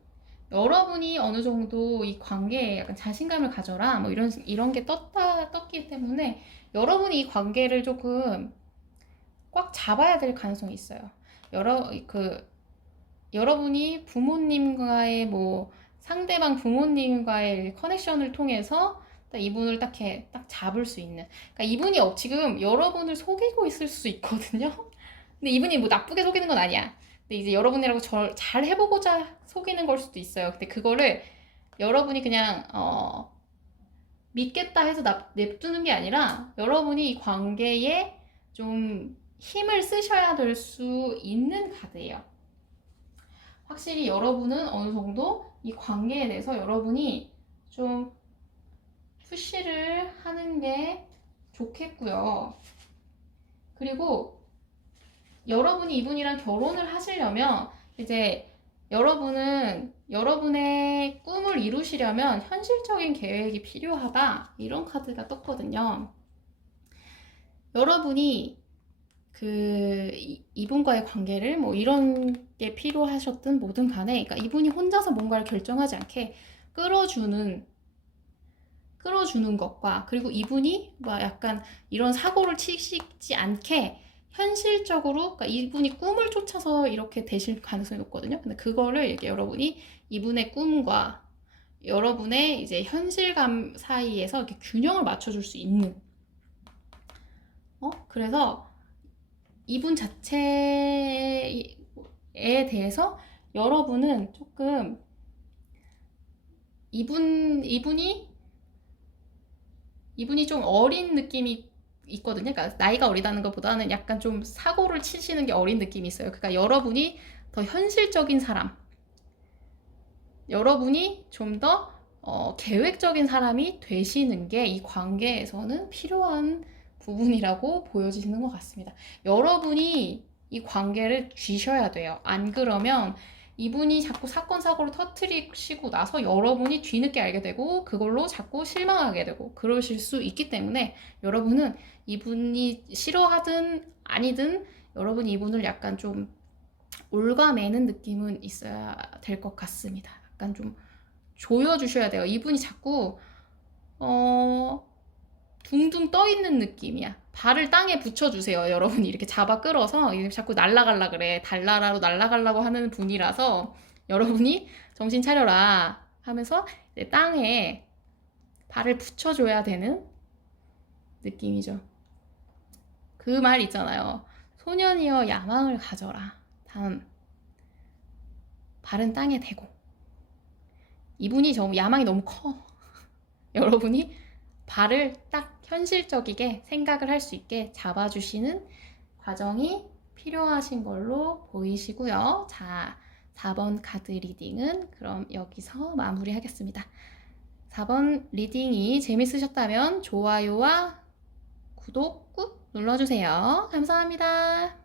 여러분이 어느 정도 이 관계에 약간 자신감을 가져라 뭐 이런 게 떴기 때문에 여러분이 이 관계를 조금 꽉 잡아야 될 가능성이 있어요. 여러분이 부모님과의 뭐 상대방 부모님과의 커넥션을 통해서 이분을 딱 잡을 수 있는. 그러니까 이분이 지금 여러분을 속이고 있을 수 있거든요. 근데 이분이 뭐 나쁘게 속이는 건 아니야. 근데 이제 여러분이라고 잘 해보고자 속이는 걸 수도 있어요. 근데 그거를 여러분이 그냥 믿겠다 해서 냅두는 게 아니라 여러분이 이 관계에 좀 힘을 쓰셔야 될 수 있는 카드예요. 확실히 여러분은 어느 정도 이 관계에 대해서 여러분이 좀 푸시를 하는 게 좋겠고요. 그리고 여러분이 이분이랑 결혼을 하시려면 이제 여러분은 여러분의 꿈을 이루시려면 현실적인 계획이 필요하다 이런 카드가 떴거든요. 여러분이 이분과의 관계를 뭐 이런 게 필요하셨든 뭐든 간에 그러니까 이분이 혼자서 뭔가를 결정하지 않게 끌어주는 것과 그리고 이분이 막 약간 이런 사고를 치시지 않게 현실적으로 그러니까 이분이 꿈을 쫓아서 이렇게 되실 가능성이 높거든요. 근데 그거를 이렇게 여러분이 이분의 꿈과 여러분의 이제 현실감 사이에서 이렇게 균형을 맞춰줄 수 있는 그래서 이분 자체에 대해서 여러분은 조금 이분이 좀 어린 느낌이 있거든요. 그러니까 나이가 어리다는 것보다는 약간 좀 사고를 치시는 게 어린 느낌이 있어요. 그러니까 여러분이 더 현실적인 사람, 여러분이 좀 더 계획적인 사람이 되시는 게 이 관계에서는 필요한 부분이라고 보여지는 것 같습니다. 여러분이 이 관계를 쥐셔야 돼요. 안 그러면 이분이 자꾸 사건 사고를 터뜨리시고 나서 여러분이 뒤늦게 알게 되고 그걸로 자꾸 실망하게 되고 그러실 수 있기 때문에 여러분은 이분이 싫어하든 아니든 여러분이 이분을 약간 좀 올가매는 느낌은 있어야 될 것 같습니다. 약간 좀 조여주셔야 돼요. 이분이 자꾸 둥둥 떠 있는 느낌이야. 발을 땅에 붙여주세요. 여러분이 이렇게 잡아 끌어서 이게 자꾸 날아갈라 그래. 달나라로 날아가려고 하는 분이라서 여러분이 정신 차려라 하면서 이제 땅에 발을 붙여줘야 되는 느낌이죠. 그 말 있잖아요. 소년이여 야망을 가져라. 다음 발은 땅에 대고. 이분이 야망이 너무 커. 여러분이 발을 딱 현실적이게 생각을 할 수 있게 잡아주시는 과정이 필요하신 걸로 보이시고요. 자, 4번 카드 리딩은 그럼 여기서 마무리하겠습니다. 4번 리딩이 재밌으셨다면 좋아요와 구독 꾹 눌러주세요. 감사합니다.